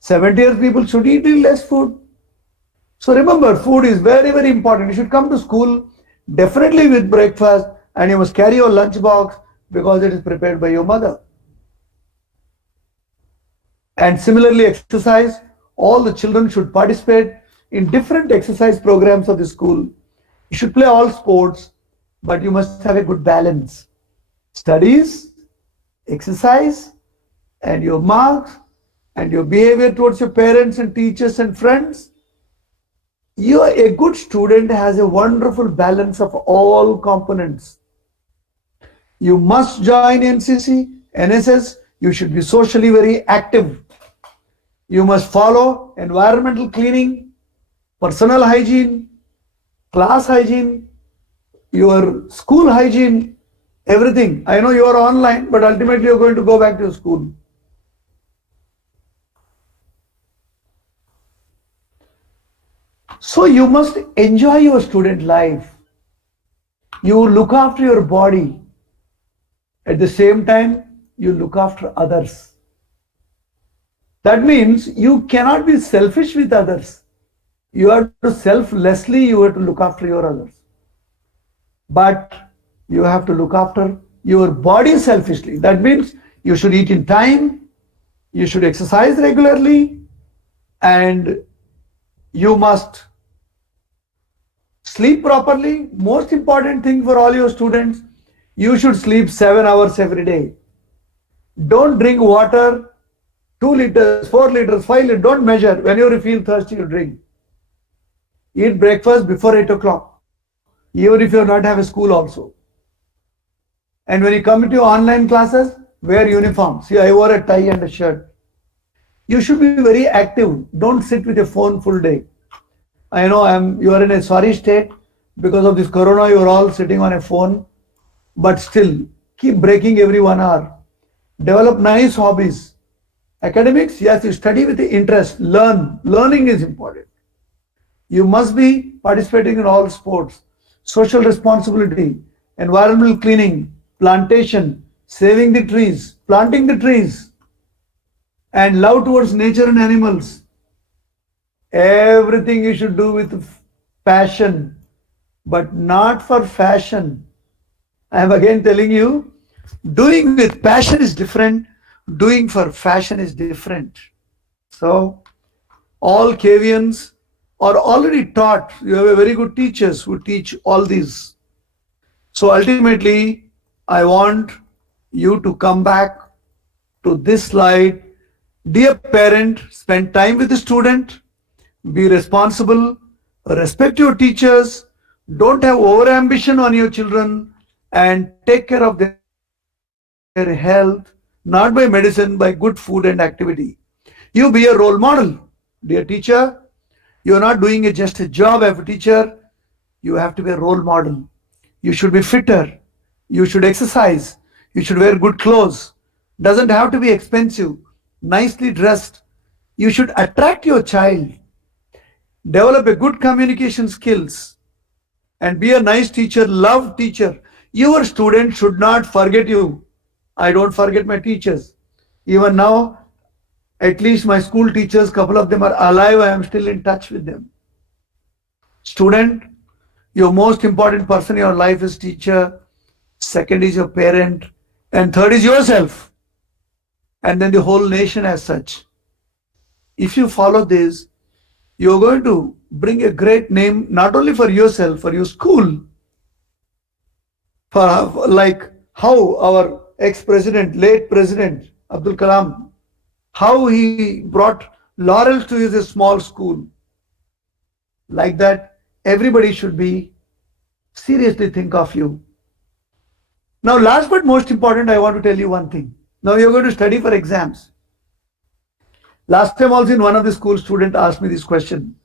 70 years people should eat less food. So remember, food is very, very important. You should come to school definitely with breakfast, and you must carry your lunch box because it is prepared by your mother. And similarly, exercise. All the children should participate in different exercise programs of the school. You should play all sports, but you must have a good balance. Studies, exercise, and your marks and your behavior towards your parents and teachers and friends, a good student has a wonderful balance of all components. You must join NCC, NSS. You should be socially very active. You must follow environmental cleaning, personal hygiene, class hygiene, your school hygiene, everything. I know you are online, but ultimately you're going to go back to your school. So you must enjoy your student life. You look after your body. At the same time, you look after others. That means you cannot be selfish with others. You have to selflessly, you have to look after your others. But you have to look after your body selfishly. That means you should eat in time, you should exercise regularly, and you must sleep properly. Most important thing for all your students, you should sleep 7 hours every day. Don't drink water 2 liters, 4 liters, 5 liters. Don't measure. Whenever you feel thirsty, you drink. Eat breakfast before 8 o'clock, even if you not have a school also. And when you come to your online classes, wear uniform. See, I wore a tie and a shirt. You should be very active. Don't sit with your phone full day. I know you are in a sorry state because of this corona. You are all sitting on a phone, but still keep breaking every 1 hour. Develop nice hobbies. Academics, yes, you study with the interest. Learn. Learning is important. You must be participating in all sports. Social responsibility, environmental cleaning, plantation, saving the trees, planting the trees, and love towards nature and animals. Everything you should do with passion, but not for fashion. I am again telling you, doing with passion is different, doing for fashion is different. So, all KVNs are already taught. You have a very good teachers who teach all these. So ultimately, I want you to come back to this slide. Dear parent, spend time with the student, be responsible, respect your teachers, don't have over ambition on your children, and take care of their health, not by medicine, by good food and activity. You be a role model. Dear teacher, you are not doing just a job as a teacher, you have to be a role model. You should be fitter, you should exercise, you should wear good clothes. Doesn't have to be expensive, nicely dressed. You should attract your child. Develop a good communication skills and be a nice teacher, love teacher. Your student should not forget you. I don't forget my teachers. Even now, at least my school teachers, couple of them are alive. I am still in touch with them. Student, your most important person in your life is teacher. Second is your parent. And third is yourself. And then the whole nation as such. If you follow this, you're going to bring a great name, not only for yourself, for your school, for like how our ex-president, late president, Abdul Kalam, how he brought laurels to his small school. Like that, everybody should be seriously think of you. Now, last but most important, I want to tell you one thing. Now you're going to study for exams. Last time also in one of the school student asked me this question.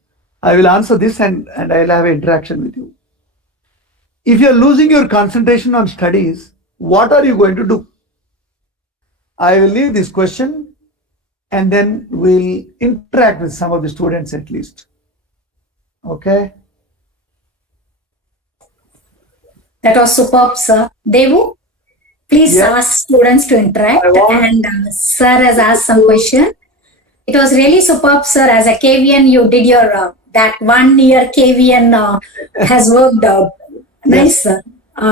I will answer this and I'll have an interaction with you. If you're losing your concentration on studies, what are you going to do? I will leave this question and then we'll interact with some of the students at least. Okay? That was superb, sir. Devu, please ask students to interact. And sir has asked some question. It was really superb, sir. As a KVN, you did your that 1 year KVN has worked out. Nice, sir.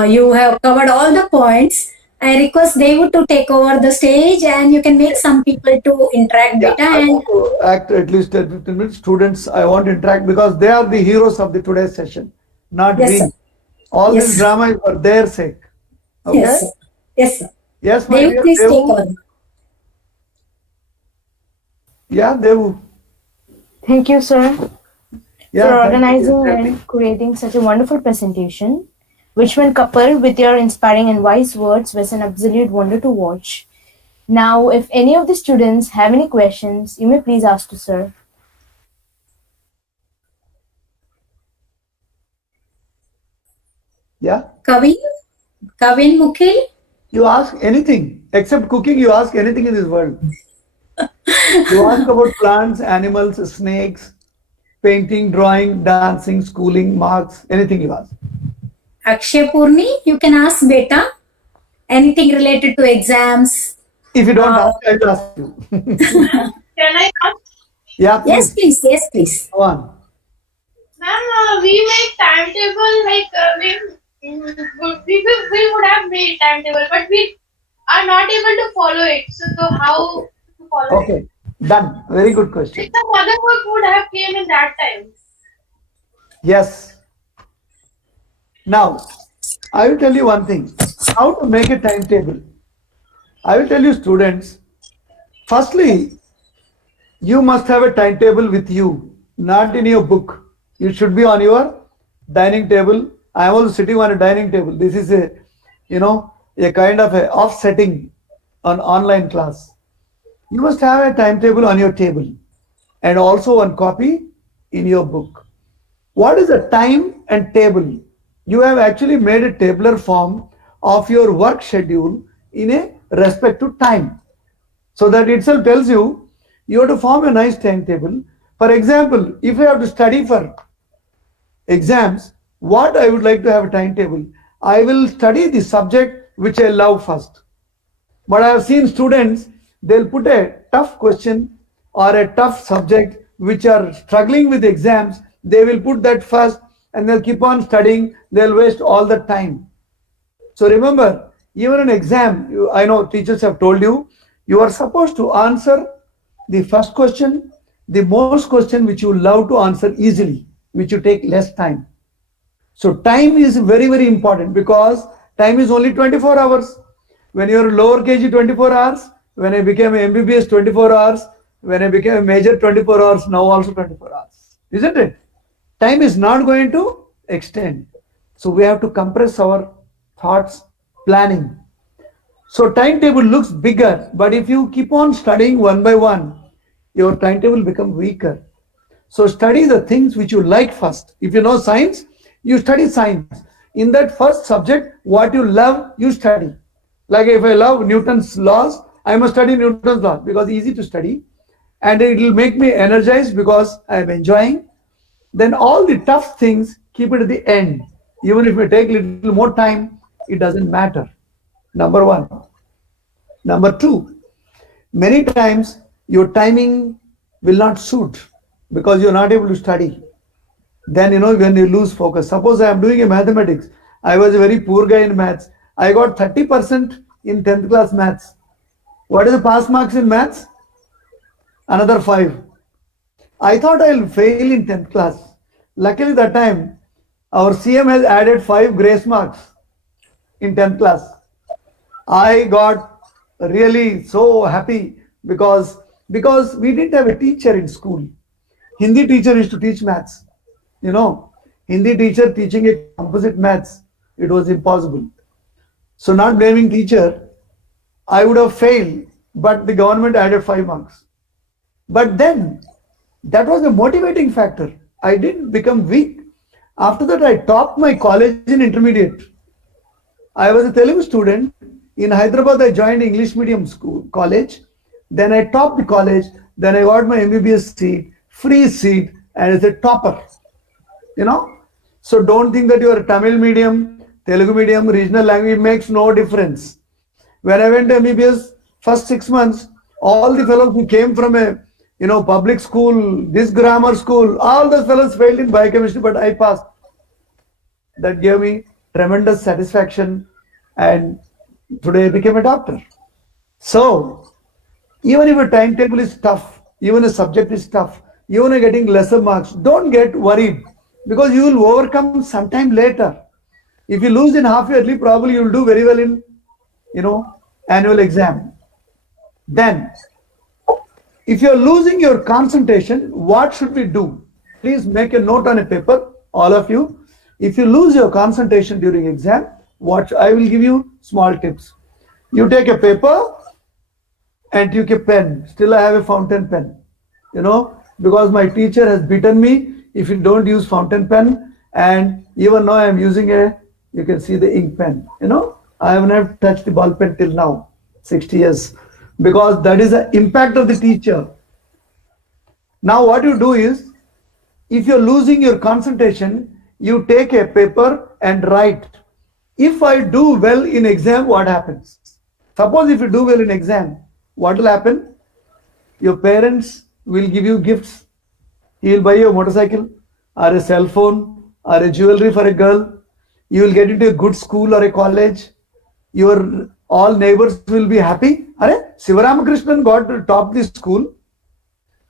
You have covered all the points. I request Devu to take over the stage and you can make some people to interact better. I And want to act at least 10-15 minutes. Students, I want to interact because they are the heroes of the today's session, not yes, we. sir. All Yes, this sir. drama is for their sake. Okay? Yes, sir. Yes, sir. Yes, my Devu, dear please take Devu. over. Yeah, Devu. Thank you, sir, for Yeah, thank you. organizing Yes, and creating such a wonderful presentation, which, when coupled with your inspiring and wise words, was an absolute wonder to watch. Now, if any of the students have any questions, you may please ask to sir. Yeah. Kavin, Kavin Mukhil. You ask anything except cooking. You ask anything in this world. You ask about plants, animals, snakes, painting, drawing, dancing, schooling, marks, anything you ask. Akshay Purni, you can ask beta. Anything related to exams. If you don't Uh, ask, I will ask you. Can I ask? Yeah, yes, please. please. Yes, please. Go on. Ma'am, we make timetable like we would have made timetable, but we are not able to follow it. So how to follow it? Okay, done. Very good question. If the motherhood would have came in that time. Yes. Now, I will tell you one thing. How to make a timetable. I will tell you, students, firstly, you must have a timetable with you, not in your book. It should be on your dining table. I am also sitting on a dining table. This is a kind of a offsetting on online class. You must have a timetable on your table and also one copy in your book. What is a time and table? You have actually made a tabular form of your work schedule in a respect to time. So that itself tells you have to form a nice timetable. For example, if I have to study for exams, what I would like to have a timetable, I will study the subject which I love first. But I have seen students, they'll put a tough question or a tough subject which are struggling with exams, they will put that first and they'll keep on studying, they'll waste all the time. So remember, even in exam, I know teachers have told you, you are supposed to answer the first question, the most question which you love to answer easily, which you take less time. So time is very, very important because time is only 24 hours. When you're lower KG, 24 hours. When I became an MBBS, 24 hours. When I became a major, 24 hours. Now also 24 hours. Isn't it? Time is not going to extend. So we have to compress our thoughts, planning. So timetable looks bigger, but if you keep on studying one by one, your timetable become weaker. So study the things which you like first. If you know science, you study science. In that first subject, what you love, you study. Like if I love Newton's laws, I must study Newton's laws because it's easy to study. And it will make me energized because I am enjoying. Then all the tough things, keep it at the end. Even if it take a little more time, it doesn't matter. Number one. Number two, many times your timing will not suit because you're not able to study. Then when you lose focus. Suppose I am doing a mathematics. I was a very poor guy in maths. I got 30% in 10th class maths. What is the pass marks in maths? Another 5. I thought I'll fail in 10th class. Luckily that time, our CM has added 5 grace marks in 10th class. I got really so happy because we didn't have a teacher in school. Hindi teacher used to teach maths. Hindi teacher teaching a composite maths, it was impossible. So not blaming teacher, I would have failed, but the government added 5 marks. But then, that was the motivating factor. I didn't become weak. After that, I topped my college in intermediate. I was a Telugu student. In Hyderabad, I joined English medium school, college. Then I topped the college. Then I got my MBBS seat, free seat, and as a topper. So don't think that you are Tamil medium, Telugu medium, regional language, it makes no difference. When I went to MBBS, first 6 months, all the fellows who came from a public school, this grammar school, all those fellows failed in biochemistry, but I passed. That gave me tremendous satisfaction, and today I became a doctor. So, even if a timetable is tough, even a subject is tough, even a getting lesser marks, don't get worried because you will overcome sometime later. If you lose in half yearly, probably you will do very well in, annual exam. Then, If you're losing your concentration, what should we do? Please make a note on a paper, all of you. If you lose your concentration during exam, what I will give you small tips. You take a paper and take a pen. Still I have a fountain pen, because my teacher has beaten me if you don't use fountain pen, and even now I am using you can see the ink pen. I have never touched the ball pen till now, 60 years, because that is the impact of the teacher. Now what you do is, if you're losing your concentration, you take a paper and write. If I do well in exam, what happens? Suppose if you do well in exam, what will happen? Your parents will give you gifts. He will buy you a motorcycle or a cell phone or a jewelry for a girl. You will get into a good school or a college. Your all neighbors will be happy. Sivaramakrishnan got to top this school,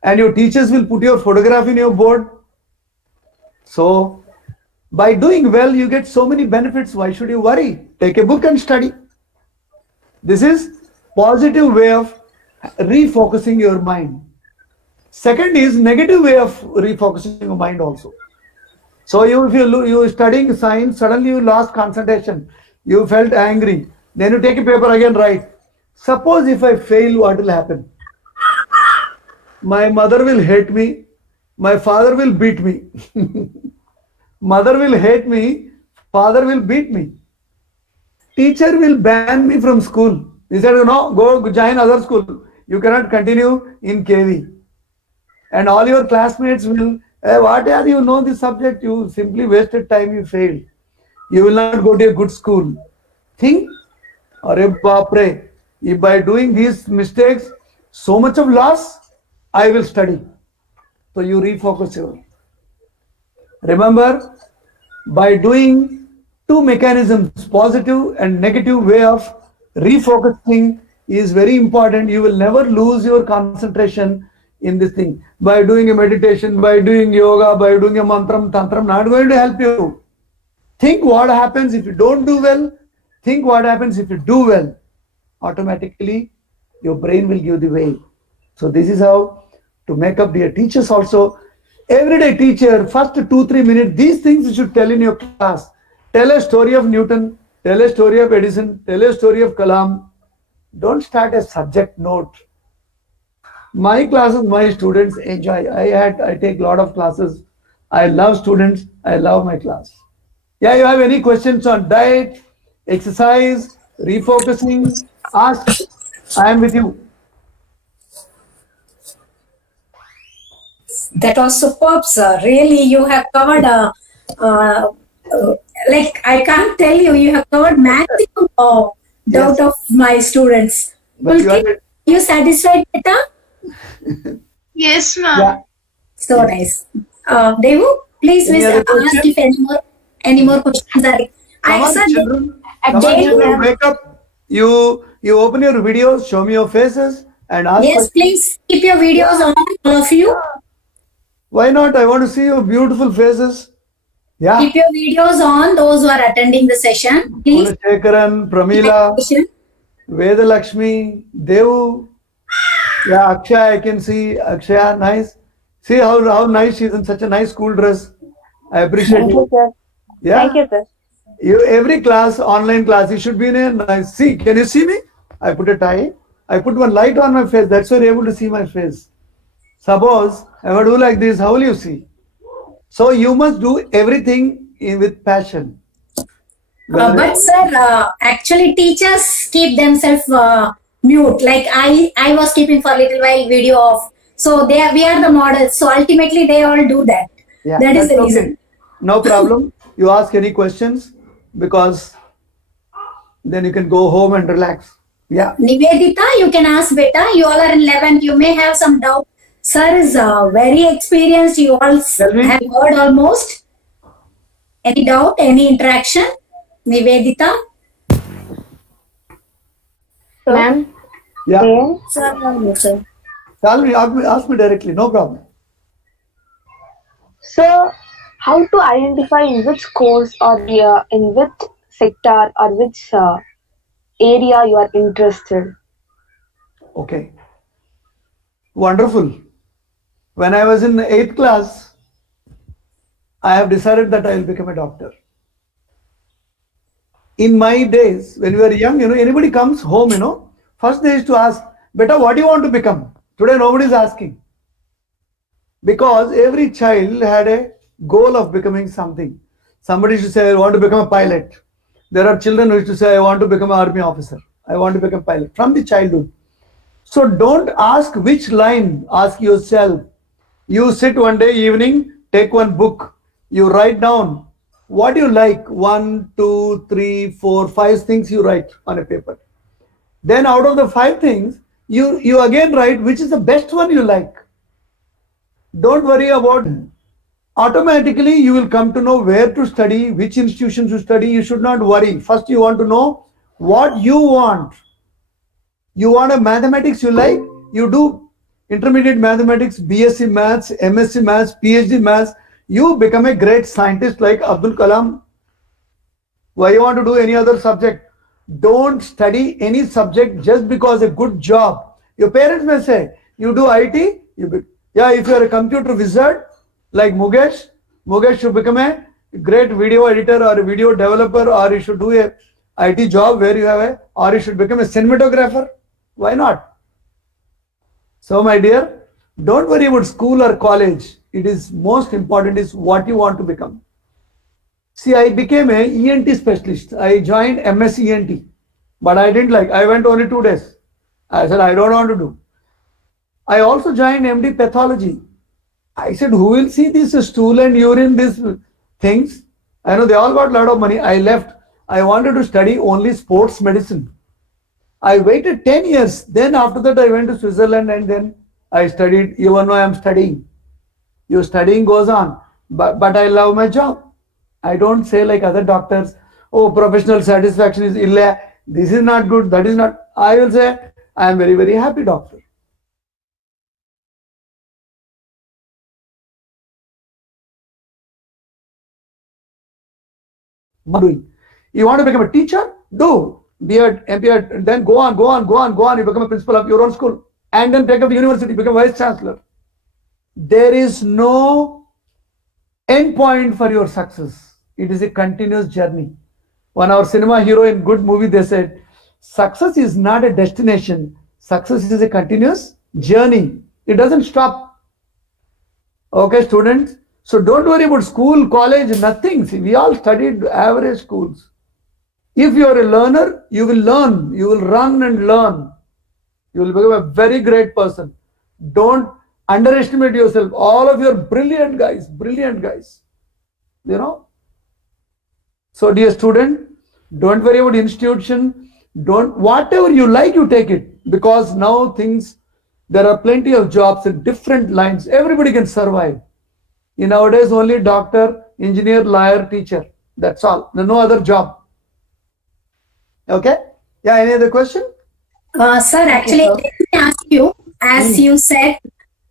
and your teachers will put your photograph in your board. So by doing well, you get so many benefits. Why should you worry? Take a book and study. This is positive way of refocusing your mind. Second is negative way of refocusing your mind also. So if you studying science, suddenly you lost concentration, you felt angry, then you take a paper again, write. Suppose if I fail, what will happen? My mother will hate me, my father will beat me. Mother will hate me, father will beat me. Teacher will ban me from school. He said, no, go join other school. You cannot continue in KV. And all your classmates will, what are you know this subject? You simply wasted time, you failed. You will not go to a good school. Think, if by doing these mistakes, so much of loss, I will study. So you refocus your. Remember, by doing two mechanisms, positive and negative way of refocusing is very important. You will never lose your concentration in this thing. By doing a meditation, by doing yoga, by doing a mantram, tantram, not going to help you. Think what happens if you don't do well. Think what happens if you do well. Automatically, your brain will give the way. So this is how to make up. Dear teachers also, everyday teacher, first 2-3 minutes, these things you should tell in your class. Tell a story of Newton, tell a story of Edison, tell a story of Kalam. Don't start a subject note. My classes, my students enjoy. I take a lot of classes. I love students. I love my class. Yeah, you have any questions on diet, exercise, refocusing? Ask. I am with you. That was superb, sir. Really, you have covered like I can't tell you, you have covered maximum doubt of my students. Are you satisfied, Beta? Yes, ma'am. Yeah. So nice. Devu, please ask if any more questions are. Come on, children. Come on, children, wake up. You open your videos, show me your faces, and ask. Yes, please keep your videos on, all of you. Why not? I want to see your beautiful faces. Yeah. Keep your videos on, those who are attending the session. Please. Shekaran, Pramila, Vedalakshmi, Devu. Yeah, Akshay, I can see. Akshay, nice. See how nice she is in such a nice school dress. I appreciate Thank you, sir. Yeah. Thank you, sir. Every class, online class, you should be in a nice. See, can you see me? I put a tie. I put one light on my face. That's why you're able to see my face. Suppose I would do like this, how will you see? So you must do everything with passion. But sir, actually teachers keep themselves mute. Like I was keeping for a little while video off. So we are the models. So ultimately they all do that. Yeah, that is the reason. Okay. No problem. You ask any questions, because then you can go home and relax. Yeah. Nivedita, you can ask Beta. You all are in 11th. You may have some doubt. Sir is very experienced. You all have heard almost. Any doubt? Any interaction? Nivedita? Ma'am? Yeah. Sir. Ask me directly. No problem. So, how to identify in which course or in which sector or which area you are interested? Okay. Wonderful. When I was in 8th class, I have decided that I will become a doctor. In my days, when we were young, anybody comes home, first they used to ask, Beta, what do you want to become? Today, nobody is asking. Because every child had a goal of becoming something. Somebody used to say, I want to become a pilot. There are children who used to say, I want to become an army officer. I want to become a pilot from the childhood. So don't ask which line, ask yourself. You sit one day evening, take one book, you write down what you like, 1, 2, 3, 4, 5 things you write on a paper. Then out of the 5 things, you again write which is the best one you like. Don't worry about it. Automatically you will come to know where to study, which institutions to study. You should not worry. First you want to know what you want. You want a mathematics you like, you do intermediate mathematics, BSc maths, MSc maths, PhD maths. You become a great scientist like Abdul Kalam. Why you want to do any other subject? Don't study any subject just because a good job. Your parents may say, you do IT, if you are a computer wizard like Mukesh should become a great video editor or a video developer, or you should do a IT job where you have or you should become a cinematographer. Why not? So my dear, don't worry about school or college. It is most important is what you want to become. See, I became a ENT specialist. I joined MS ENT, but I didn't like. I went only 2 days. I said, I don't want to do. I also joined MD pathology. I said, who will see this stool and urine, these things? I know they all got a lot of money. I left. I wanted to study only sports medicine. I waited 10 years. Then after that, I went to Switzerland and then I studied. Even though I am studying, your studying goes on. But I love my job. I don't say like other doctors, oh, professional satisfaction is illa. This is not good. That is not. I will say, I am very, very happy doctor. Doing. You want to become a teacher? Do. B.Ed, M.Ed, then go on. You become a principal of your own school. And then take up the university, become vice chancellor. There is no end point for your success. It is a continuous journey. One our cinema hero in good movie, they said, success is not a destination. Success is a continuous journey. It doesn't stop. Okay, students? So don't worry about school, college, nothing. See, we all studied average schools. If you are a learner, you will learn. You will run and learn. You will become a very great person. Don't underestimate yourself. All of you are brilliant guys. So dear student, don't worry about institution. Whatever you like, you take it. Because now there are plenty of jobs in different lines. Everybody can survive. Nowadays, only doctor, engineer, lawyer, teacher. That's all. There's no other job. Okay? Yeah, any other question? Sir, actually, let me ask you, as you said,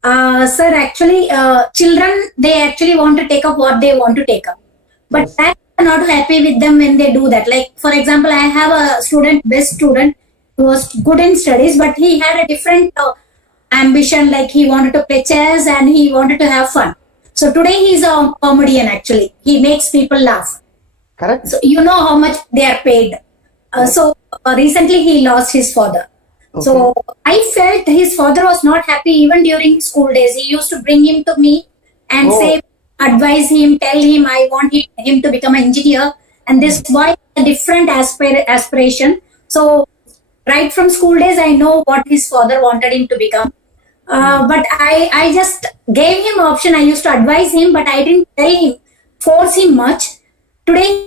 sir, actually, children, they actually want to take up what they want to take up. But Yes. parents are not happy with them when they do that. Like, for example, I have a best student, who was good in studies, but he had a different ambition, like he wanted to play chess and he wanted to have fun. So today he's a comedian actually. He makes people laugh. Correct. So you know how much they are paid. So recently he lost his father. Okay. So I felt his father was not happy even during school days. He used to bring him to me and say, advise him, tell him I want him to become an engineer. And this boy has a different aspiration. So right from school days, I know what his father wanted him to become. But I just gave him option. I used to advise him, but I didn't force him much. Today,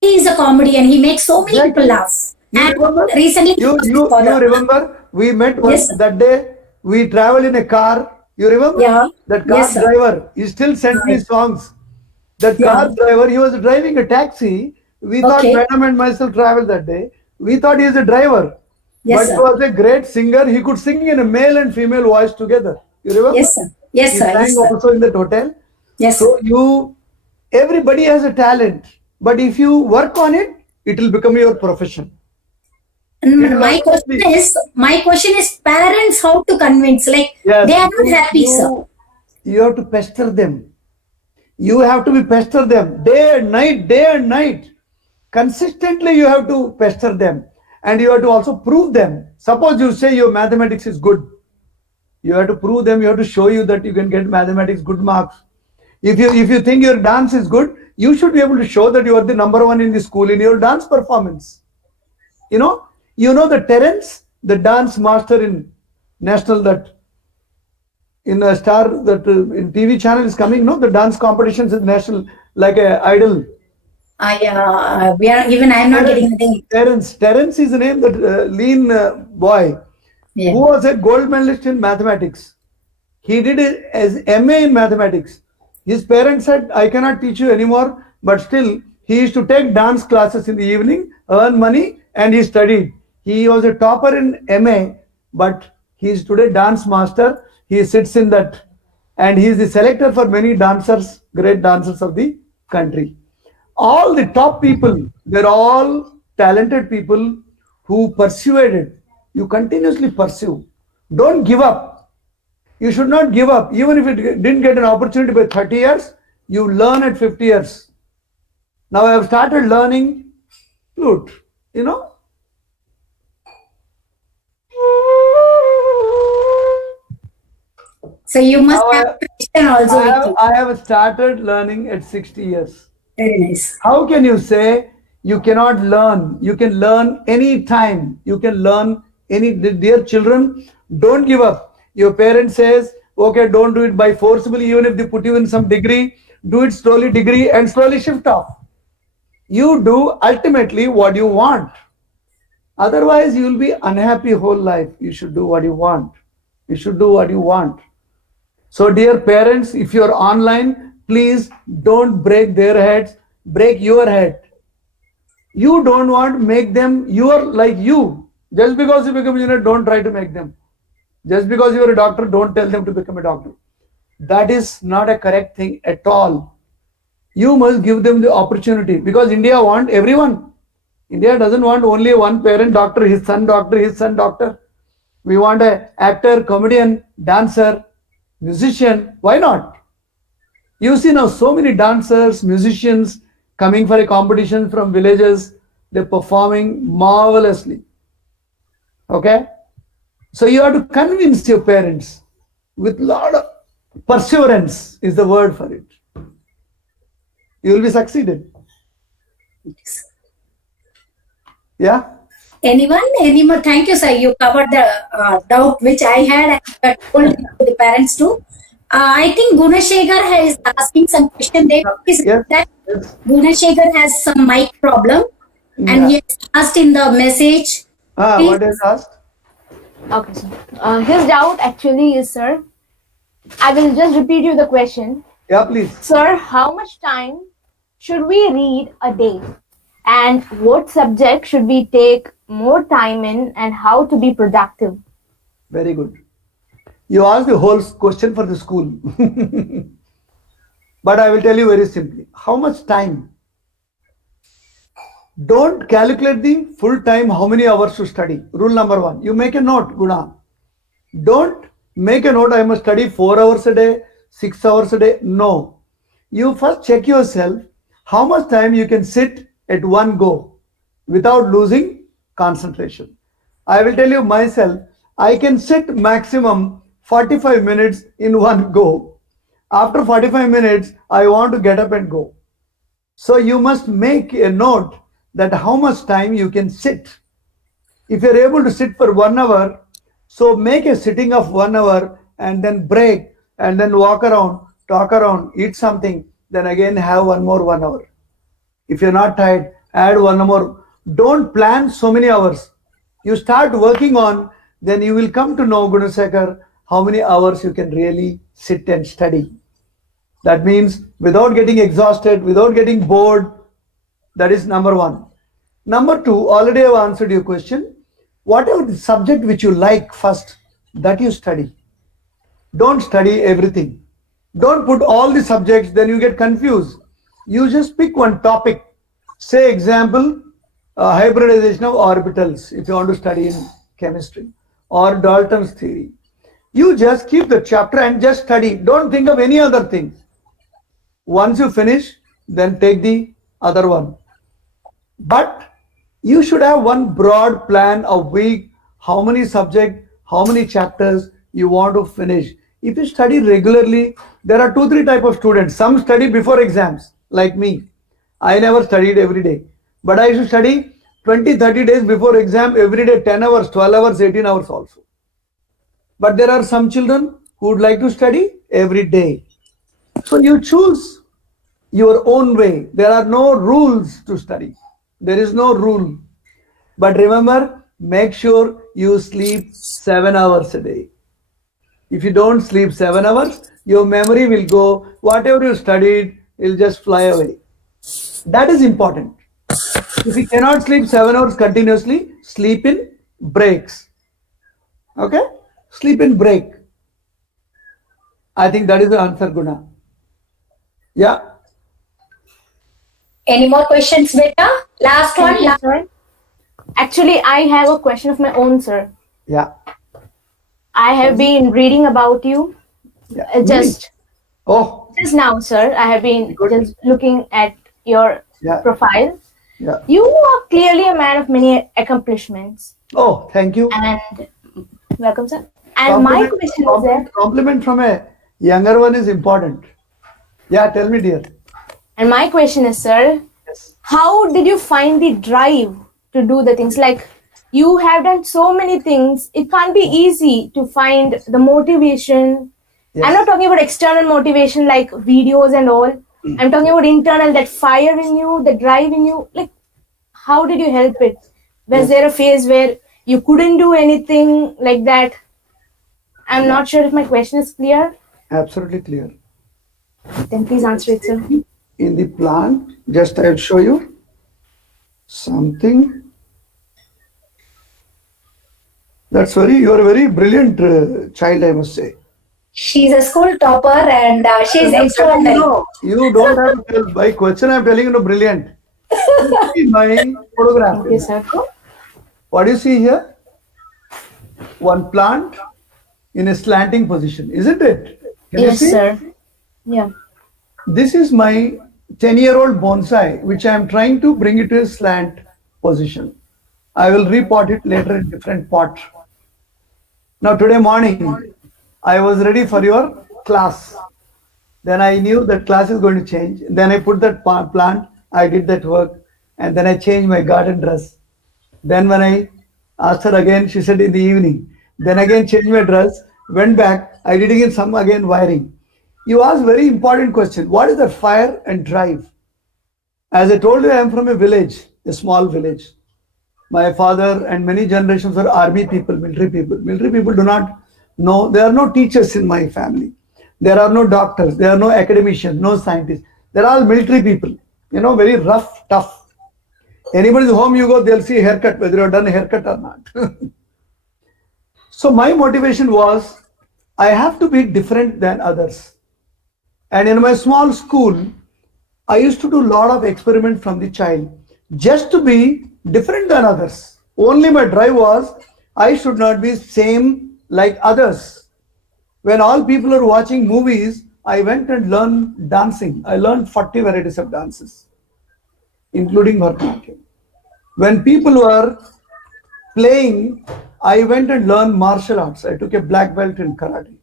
he is a comedian. He makes so many people laugh. You And remember? recently, You remember? We met once Yes, sir. that day. We traveled in a car. You remember? Yeah. That car Yes, sir. driver. He still sent me songs. That car driver. He was driving a taxi. We thought Okay. Madam and myself traveled that day. We thought he is a driver. Yes, But sir. he was a great singer. He could sing in a male and female voice together. You remember? Yes, sir. Yes, He sir. sang Yes, sir. also in that hotel. Yes, So sir. everybody has a talent. But if you work on it, it will become your profession. My question is parents how to convince, like Yes, they are not happy, sir. You have to pester them. You have to pester them day and night. Consistently, you have to pester them, and you have to also prove them. Suppose you say your mathematics is good, you have to prove them. You have to show you that you can get mathematics good marks. If you think your dance is good, you should be able to show that you are the number one in the school in your dance performance. You know the Terence, the dance master in national, that in a star that in TV channel is coming. No, the dance competitions is national, like a idol. We are even. I am not getting the name. Terence is the name, that lean boy Yeah. who was a gold medalist in mathematics. He did it as MA in mathematics. His parents said, I cannot teach you anymore, but still he used to take dance classes in the evening, earn money, and he studied. He was a topper in MA, but he is today dance master. He sits in that, and he is the selector for many dancers, great dancers of the country. All the top people, they're all talented people who persuaded. You continuously pursue. Don't give up. You should not give up. Even if you didn't get an opportunity by 30 years, you learn at 50 years. Now I have started learning flute, So you must have passion also with you. I have started learning at 60 years. Very nice. How can you say you cannot learn? You can learn any time. You can learn any. Dear children, don't give up. Your parent says, okay, don't do it by forcibly, even if they put you in some degree, do it slowly, degree, and slowly shift off. You do ultimately what you want. Otherwise, you will be unhappy whole life. You should do what you want. You should do what you want. So dear parents, if you're online, please don't break their heads, break your head. You don't want to make them like you. Just because you become an engineer, don't try to make them. Just because you're a doctor, don't tell them to become a doctor. That is not a correct thing at all. You must give them the opportunity, because India wants everyone. India doesn't want only one parent doctor, his son doctor, his son doctor. We want an actor, comedian, dancer, musician. Why not? You see now so many dancers, musicians coming for a competition from villages. They're performing marvelously. Okay? So you have to convince your parents with a lot of perseverance is the word for it. You will be succeeded. Yeah? Anyone? Any more? Thank you, sir. You covered the doubt which I had and told the parents too. I think Gunashekhar is asking some question there. Yes. That Gunashekhar has some mic problem and he has asked in the message. What is asked? Okay, sir. His doubt actually is, sir, I will just repeat you the question. Yeah, please. Sir, how much time should we read a day? And what subject should we take more time in, and how to be productive? Very good. You asked the whole question for the school. But I will tell you very simply. How much time? Don't calculate the full time, how many hours to study. Rule number 1. You make a note, Guna. Don't make a note, I must study 4 hours a day, 6 hours a day. No. You first check yourself, how much time you can sit at one go without losing concentration. I will tell you myself, I can sit maximum 45 minutes in one go. After 45 minutes, I want to get up and go. So you must make a note that how much time you can sit. If you're able to sit for 1 hour, so make a sitting of 1 hour and then break and then walk around, talk around, eat something, then again have one more 1 hour. If you're not tired, add 1 more. Don't plan so many hours. You start working on, then you will come to know, Gunasekar, how many hours you can really sit and study. That means without getting exhausted, without getting bored. That is number 1. Number 2, already I have answered your question. Whatever the subject which you like first, that you study. Don't study everything. Don't put all the subjects, then you get confused. You just pick one topic. Say example, hybridization of orbitals, if you want to study in chemistry, or Dalton's theory. You just keep the chapter and just study. Don't think of any other thing. Once you finish, then take the other one. But you should have one broad plan a week, how many subjects, how many chapters you want to finish. If you study regularly, there are 2-3 type of students. Some study before exams, like me. I never studied every day, but I used to study 20-30 days before exam every day, 10 hours, 12 hours, 18 hours also. But there are some children who would like to study every day. So you choose your own way. There are no rules to study. There is no rule. But remember, make sure you sleep 7 hours a day. If you don't sleep 7 hours, your memory will go, whatever you studied, will just fly away. That is important. If you cannot sleep 7 hours continuously, sleep in breaks. Okay? Sleep in break. I think that is the answer, Guna. Yeah. Any more questions, beta? Last one. Thank you, sir. Actually, I have a question of my own, sir. Yeah. I have been reading about you. Yeah. Just now, sir. I have been Good. just looking at your profile. Yeah. You are clearly a man of many accomplishments. Oh, thank you. And welcome, sir. And my question is that compliment from a younger one is important. Yeah, tell me, dear. And my question is, sir, how did you find the drive to do the things? Like, you have done so many things. It can't be easy to find the motivation. Yes. I'm not talking about external motivation like videos and all. I'm talking about internal, that fire in you, the drive in you. Like, how did you help it? Was there a phase where you couldn't do anything like that? I'm not sure if my question is clear. Absolutely clear. Then please answer it, sir. In the plan, just I will show you something. That's you are a very brilliant child, I must say. She's a school topper and she's extraordinary. No, you don't have to tell. By question, I'm telling you, no, brilliant. See my photograph. Okay, sir. What do you see here? One plant in a slanting position, isn't it? Can you Yes, see? sir. Yeah. This is my 10-year-old bonsai, which I am trying to bring it to a slant position. I will repot it later in different pot. Now today morning, I was ready for your class. Then I knew that class is going to change. Then I put that plant, I did that work, and then I changed my garden dress. Then when I asked her again, she said in the evening. Then again changed my dress, went back, I did again some wiring. You asked very important question. What is the fire and drive? As I told you, I am from a village, a small village. My father and many generations were army people, military people. Military people do not know, there are no teachers in my family. There are no doctors, there are no academicians, no scientists. They're all military people, very rough, tough. Anybody's home you go, they'll see a haircut, whether you have done a haircut or not. So my motivation was, I have to be different than others. And in my small school, I used to do a lot of experiments from the child, just to be different than others. Only my drive was, I should not be same like others. When all people are watching movies, I went and learned dancing. I learned 40 varieties of dances, including Bharatanatyam. When people were playing, I went and learned martial arts. I took a black belt in karate.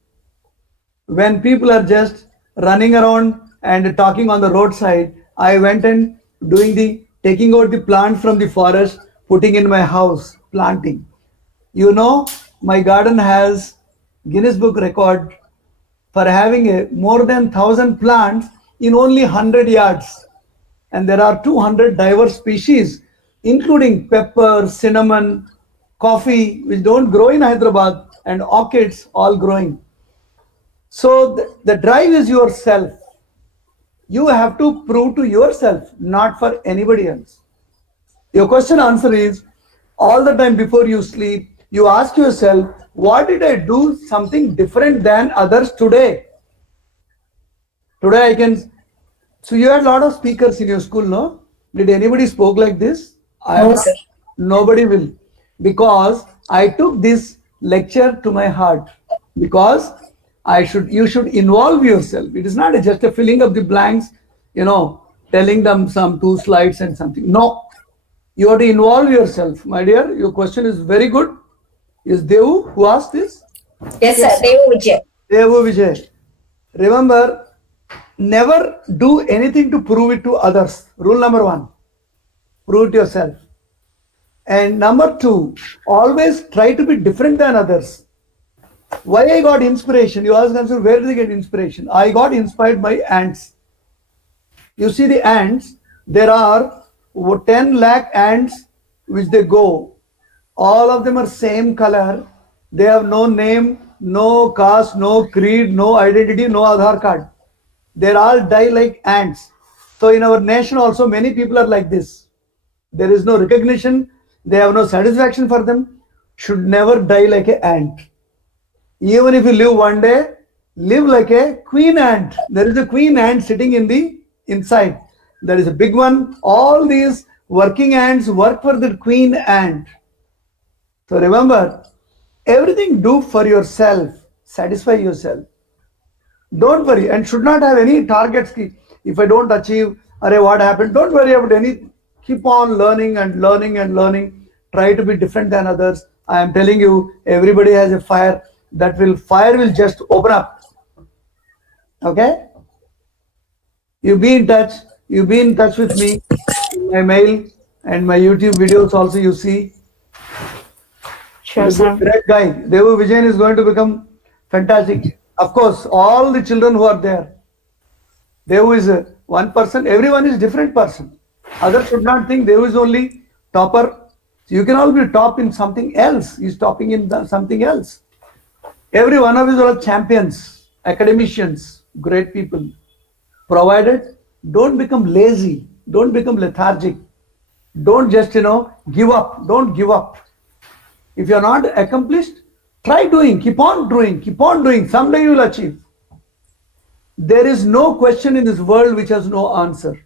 When people are just running around and talking on the roadside, I went and taking out the plant from the forest, putting in my house, planting. My garden has Guinness Book record for having more than 1,000 plants in only 100 yards. And there are 200 diverse species, including pepper, cinnamon, coffee, which don't grow in Hyderabad, and orchids all growing. So the drive is yourself. You have to prove to yourself, not for anybody else. Your question answer is, all the time before you sleep, you ask yourself, what did I do something different than others today? Today so you had a lot of speakers in your school, no? Did anybody spoke like this? No, sir. Nobody will, because I took this lecture to my heart, because you should involve yourself. It is not just a filling of the blanks, telling them some 2 slides and something. No, you have to involve yourself. My dear, your question is very good. Is Devu who asked this? Yes, sir. Devu Vijay. Devu Vijay. Remember, never do anything to prove it to others. Rule number 1, prove it yourself. And number 2, always try to be different than others. Why I got inspiration? You ask answer, where did I get inspiration? I got inspired by ants. You see the ants, there are 10 lakh ants which they go. All of them are same color. They have no name, no caste, no creed, no identity, no Aadhaar card. They all die like ants. So in our nation also many people are like this. There is no recognition. They have no satisfaction for them. Should never die like an ant. Even if you live one day, live like a queen ant. There is a queen ant sitting in the inside. There is a big one. All these working ants work for the queen ant. So remember, everything do for yourself. Satisfy yourself. Don't worry, and should not have any targets. If I don't achieve, what happened? Don't worry about any. Keep on learning and learning and learning. Try to be different than others. I am telling you, everybody has a fire. Fire will just open up. Okay? You be in touch. You be in touch with me. My mail and my YouTube videos also you see. Sure, sir. Great guy. Devu Vijayan is going to become fantastic. Of course, all the children who are there. Devu is one person. Everyone is different person. Others should not think Devu is only topper. You can all be top in something else. He's topping in something else. Every one of us are champions, academicians, great people. Provided, don't become lazy. Don't become lethargic. Don't just, give up. Don't give up. If you're not accomplished, try doing. Keep on doing. Keep on doing. Someday you will achieve. There is no question in this world which has no answer.